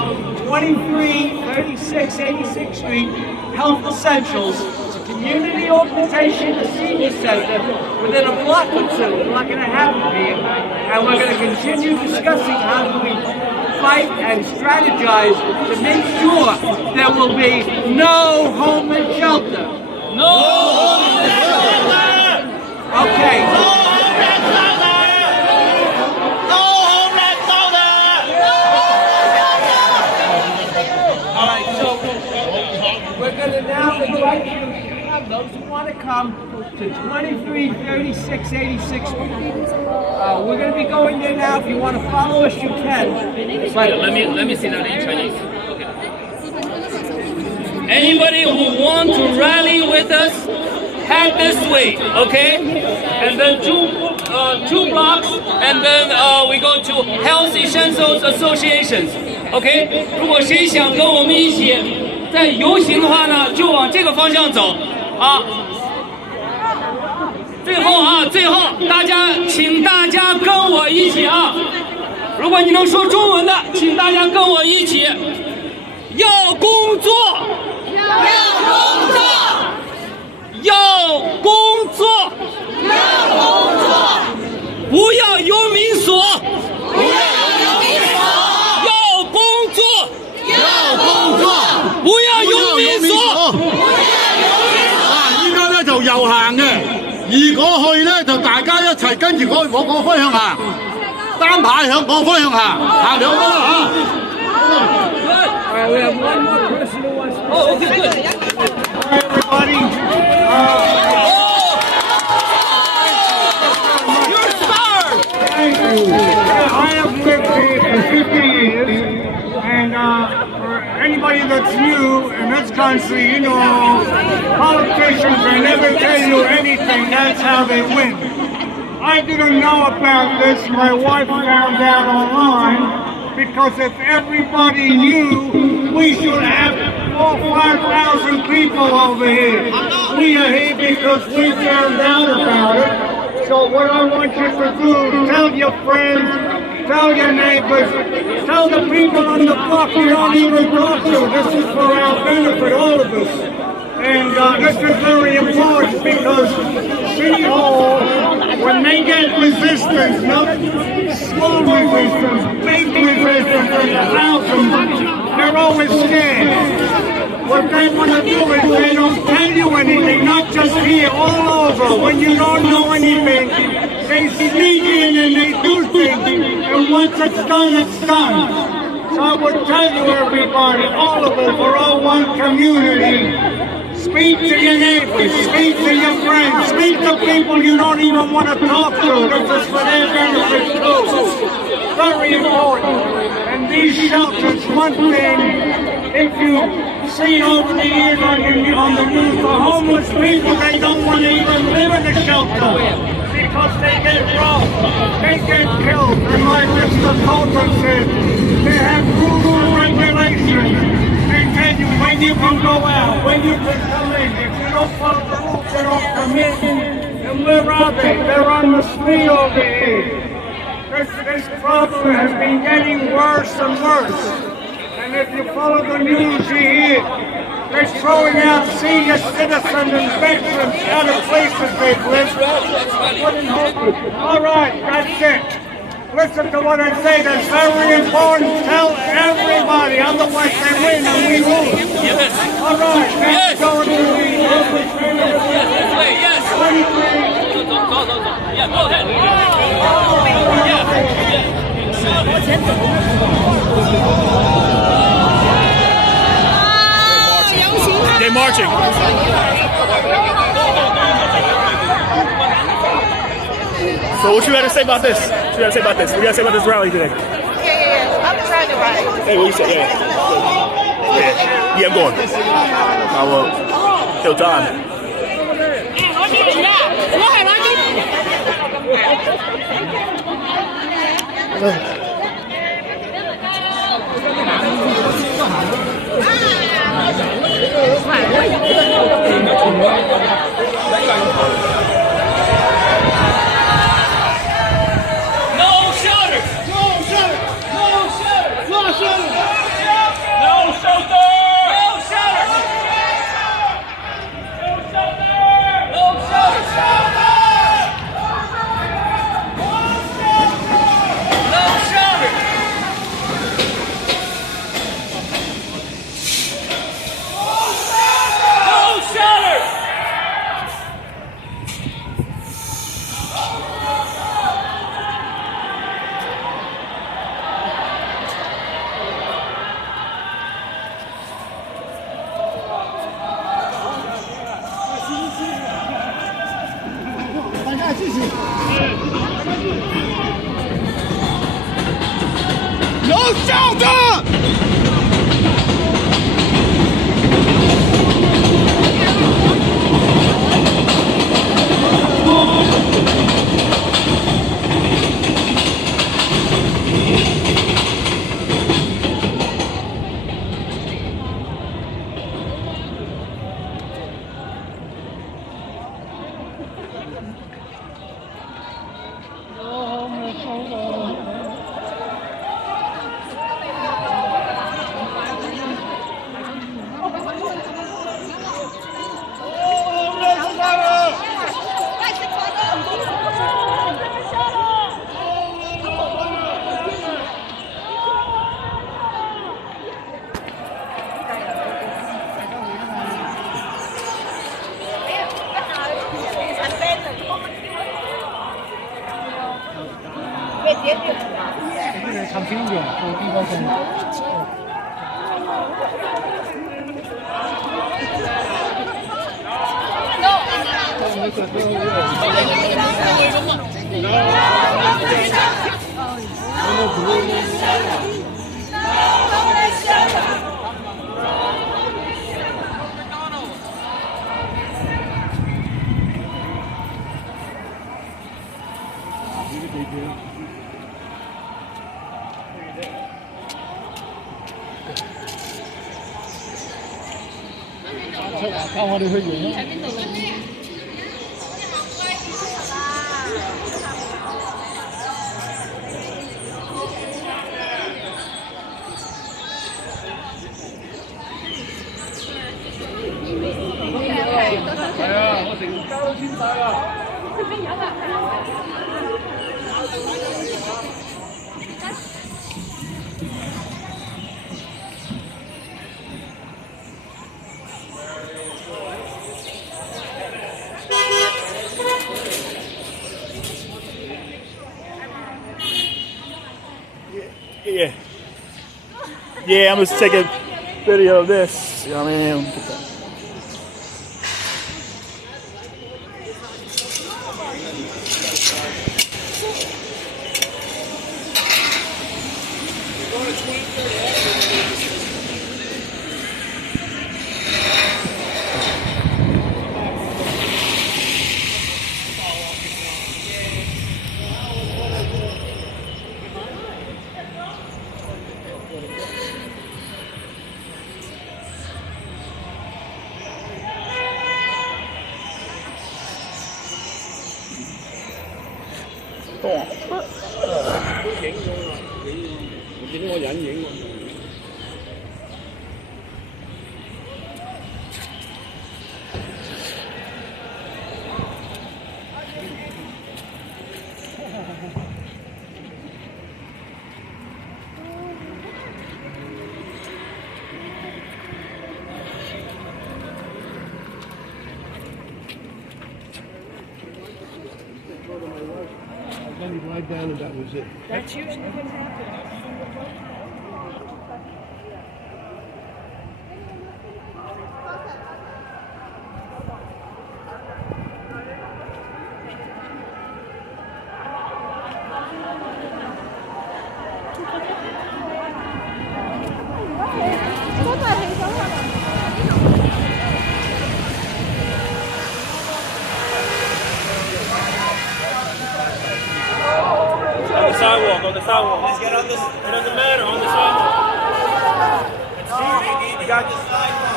2336 86th Street, Health Essentials, it's a community organization, a senior center, within a block or two, a block and a half of here. And we're going to continue discussing how do we fight and strategize to make sure there will be no homeless shelter. No homeless shelter! Okay. No homeless shelter! No homeless shelter! All right, so we're going to now invite you to come, those who want to come, to 2336 86th Street. We're going to be going there now. If you want to follow us, you can. But let me say that in Chinese. Okay. Anybody who want to rally with us, head this way, okay? And then two blocks, and then we go to Health Essentials Associations, okay? 如果谁想跟我们一起在游行的话呢，就往这个方向走啊。最后，请大家跟我一起啊！如果你能说中文的，请大家跟我一起，要工作，要工作，不要游民所，要工作，不要游民所。依家咧就遊行嘅。而過去咧就大家一齊跟住我個方向行，單排向我方向行，行兩個啦嚇。We have one more person who wants to. Oh, okay, good. Hi, everybody. You're a star. Thank you. I have lived here for 50 years, and for anybody that's new in this country, you know, politicians, they never tell you anything. That's how they win. I didn't know about this. My wife found out online. Because if everybody knew, we should have 5,000 people over here. We are here because we found out about it. So what I want you to do, tell your friends, tell your neighbors, tell the people on the block you don't even talk to. This is for our benefit, all of us. And this is very important because City Hall, when they get resistance, not small resistance, big resistance, and thousands, they're always scared. What they want to do is they don't tell you anything, not just here, all over. When you don't know anything, they sneak in and they do things, and once it's done, it's done. So I would tell you, everybody, all of us, we're all one community. Speak to your neighbors, speak to your friends, speak to people you don't even want to talk to. This is for their benefit too. Very important. And these shelters, one thing, if you see over the years on the news, the homeless people, they don't want to even live in the shelter because they get robbed, they get killed, and like Mr. Colton said, they have brutal regulations. They tell you when you can go out, when you can come in. If you don't follow the rules, they don't come in. And where are they? They're on the street over here. This problem has been getting worse and worse. And if you follow the news, you hear they're throwing out senior citizens and veterans out of places they've lived. All right, that's it. Listen to what I say. That's very important. Tell everybody, otherwise they win and we lose. Yes. All right, let's go to the Yes. Yeah, go ahead. They're marching. So what you got to say about this? What you got to say about this? What you got to say about this rally today? Yeah. I'm trying to ride. Hey, what you say? Yeah, I'm going. I will kill time. No shelter! Yeah, I'm just taking a video of this. You know what I mean? You want to tweet? 見到我隱影喎。Right down and that was it. That's usually what happens. Sidewalk, on the sidewalk. Let's get on this. It doesn't matter, on the sidewalk. You got the sidewalk.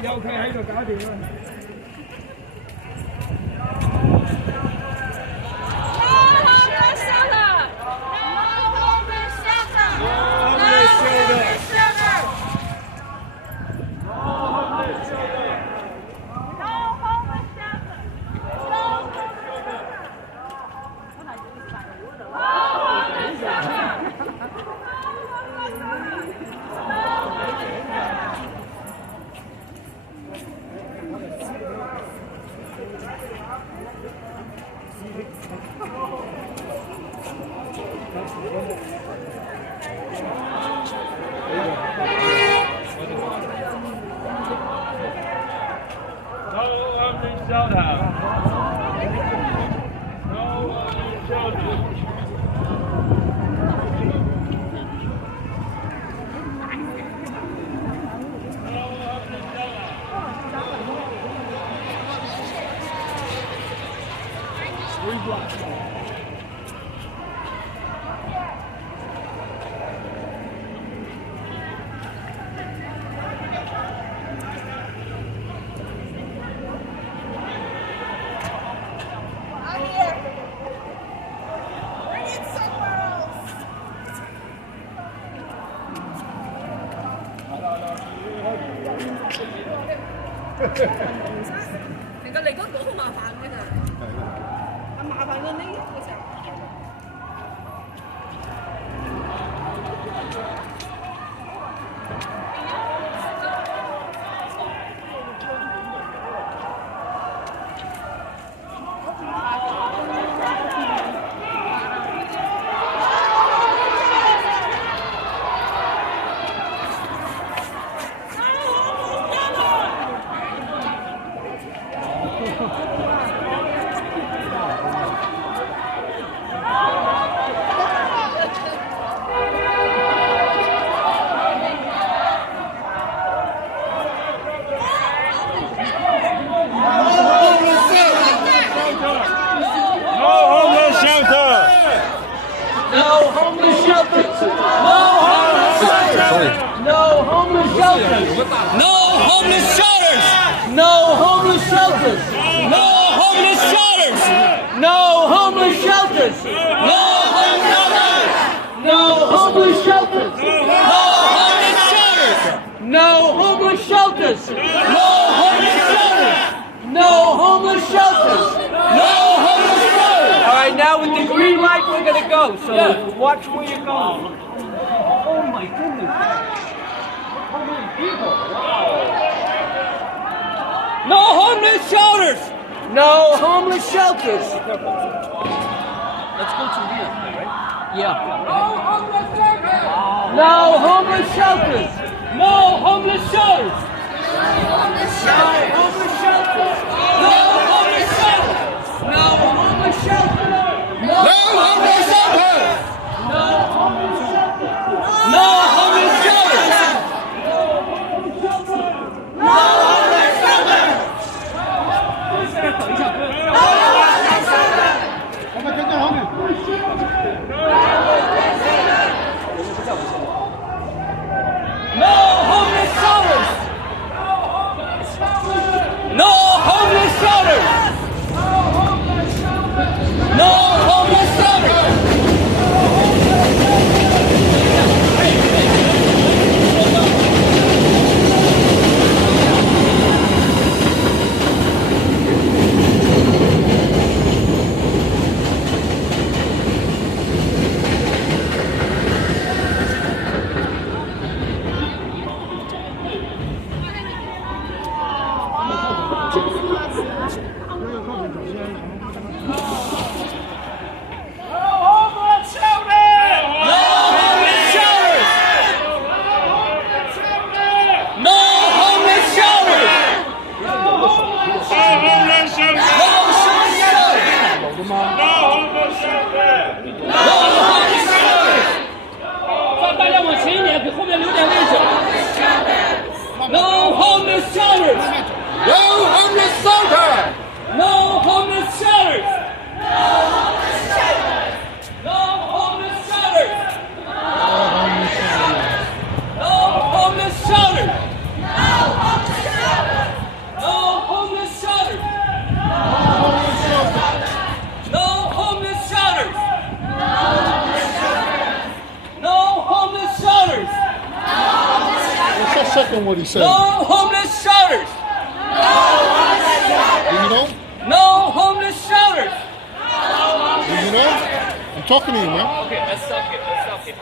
有佢喺度搞掂啦。其實嚟嗰個好麻煩嘅咋，咁麻煩過呢個時候。second what he said. No homeless shelters. Do you know? No homeless shelters. Do you know? I'm talking to you, man. Okay, let's stop it. Let's stop it.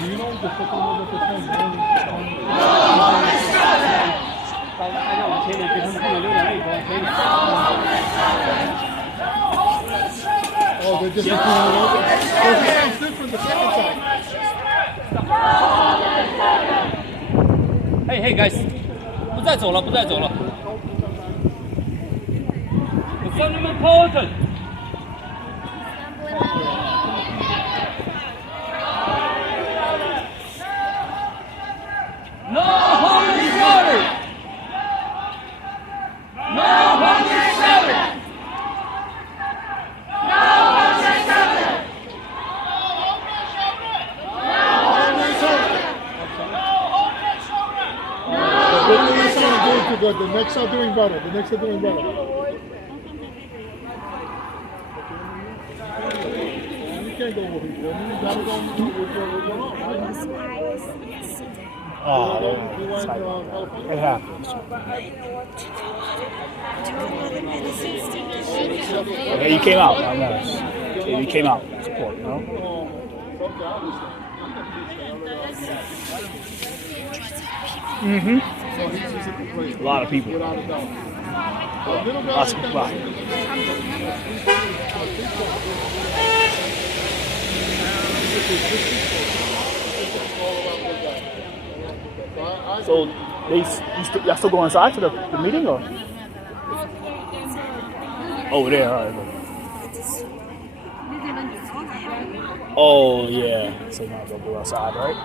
Do you know the second one that they Oh, they're just looking it over? It's different the second time. Hey guys, 不再走了，不再走了。Assemblyman Colton. No homeless shelters. No homeless shelters. Good. The next are doing better. The next are doing better. You can't go over here. You gotta go It happens. Yeah, you came out. I noticed. Yeah, you came out. Support, you know? Mm-hmm. A lot of people. Lots of people out here. So, y'all still go inside to the meeting, or? Over there, all right. Oh, yeah. So you're not going to go outside, right?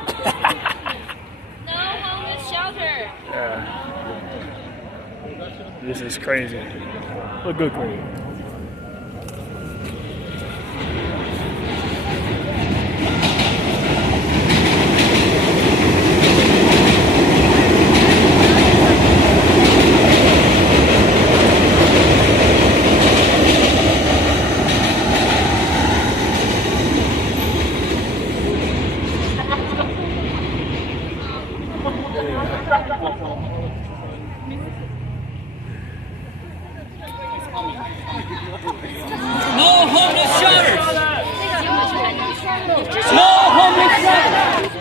Shelter. Yeah. This is crazy. But good crazy. No homeless shelters. No homeless shelters.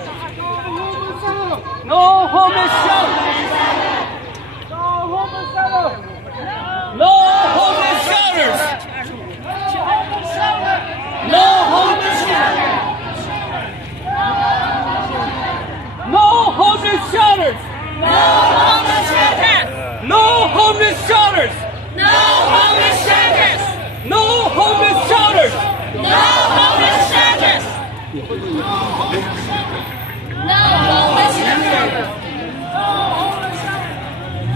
No homeless shelters. No homeless shelters. No homeless shelters. No homeless shelters. No homeless shelters. No homeless shelters. No homeless shelters. No homeless shelters. No homeless shelters. No homeless shelters.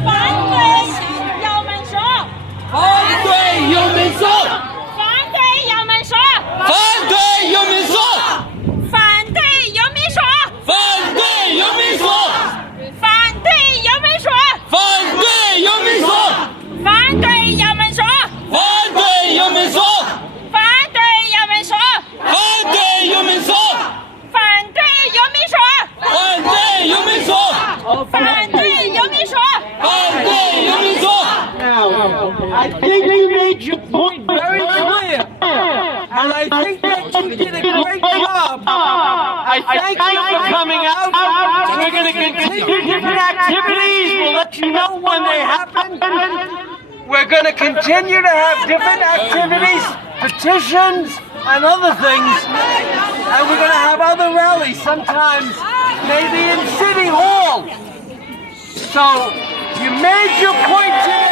反对要门说。反对有民说。反对要门说。反对有民说。反对有民说。反对有民说。反对有民说。反对有民说。反对要门说。反对有民说。反对要门说。反对有民说。反对有民说。反对有民说。反对有民说。反对有民说。 Now, I think you made your point very clear, and I think that you did a great job. I thank you for coming out. We're going to continue different activities. We'll let you know when they happen. We're going to continue to have different activities, petitions, and other things. And we're going to have other rallies, sometimes maybe in City Hall. So, you made your point today.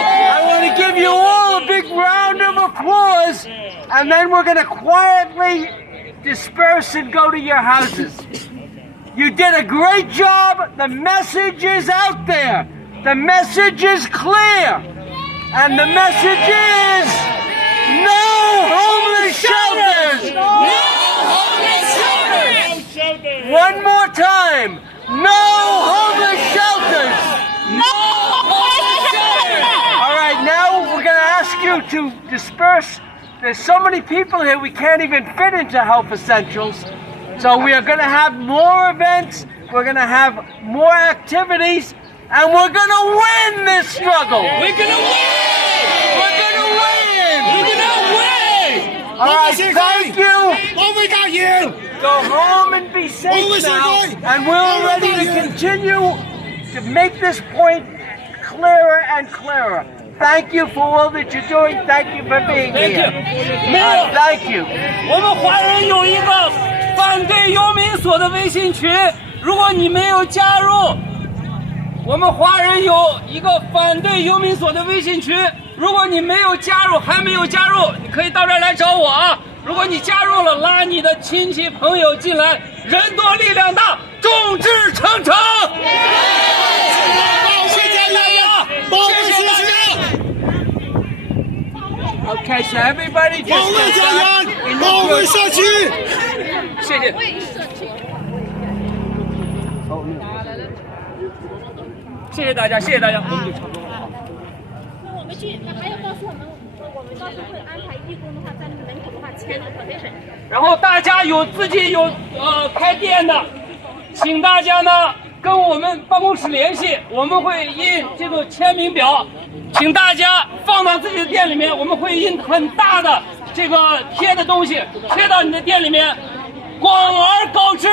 I want to give you all a big round of applause, and then we're going to quietly disperse and go to your houses. You did a great job. The message is out there. The message is clear. And the message is no homeless shelters. No homeless shelters. One more time. No homeless shelters. No homeless shelters. All right, now we're going to ask you to disperse. There's so many people here we can't even fit into Health Essentials. So we are going to have more events. We're going to have more activities, and we're going to win this struggle. We're gonna win! We're going to win! We're gonna win! All right, thank you. we got you! Go home and be safe now, and we're ready to continue to make this point clearer and clearer. Thank you for all that you're doing. Thank you for being here. Thank you. 我们华人有一个反对游民所的微信群，如果你没有加入，我们华人有一个反对游民所的微信群，如果你没有加入，还没有加入，你可以到这儿来找我啊。如果你加入了，拉你的亲戚朋友进来，人多力量大，众志成城。谢谢大家，谢谢大家。Okay, so everybody just 保卫家园，保卫社区。谢谢。谢谢大家，谢谢大家。那我们去，还要告诉我们到时候会安排义工的话，在门口的话签个 petition。然后大家有自己有开店的，请大家呢跟我们办公室联系，我们会印这个签名表，请大家放到自己的店里面，我们会印很大的这个贴的东西贴到你的店里面，广而告之，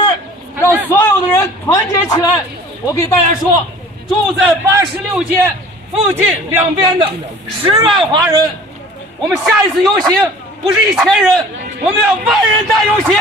让所有的人团结起来。我给大家说，住在86街附近两边的10万华人，我们下一次游行不是1000人，我们要万人大游行。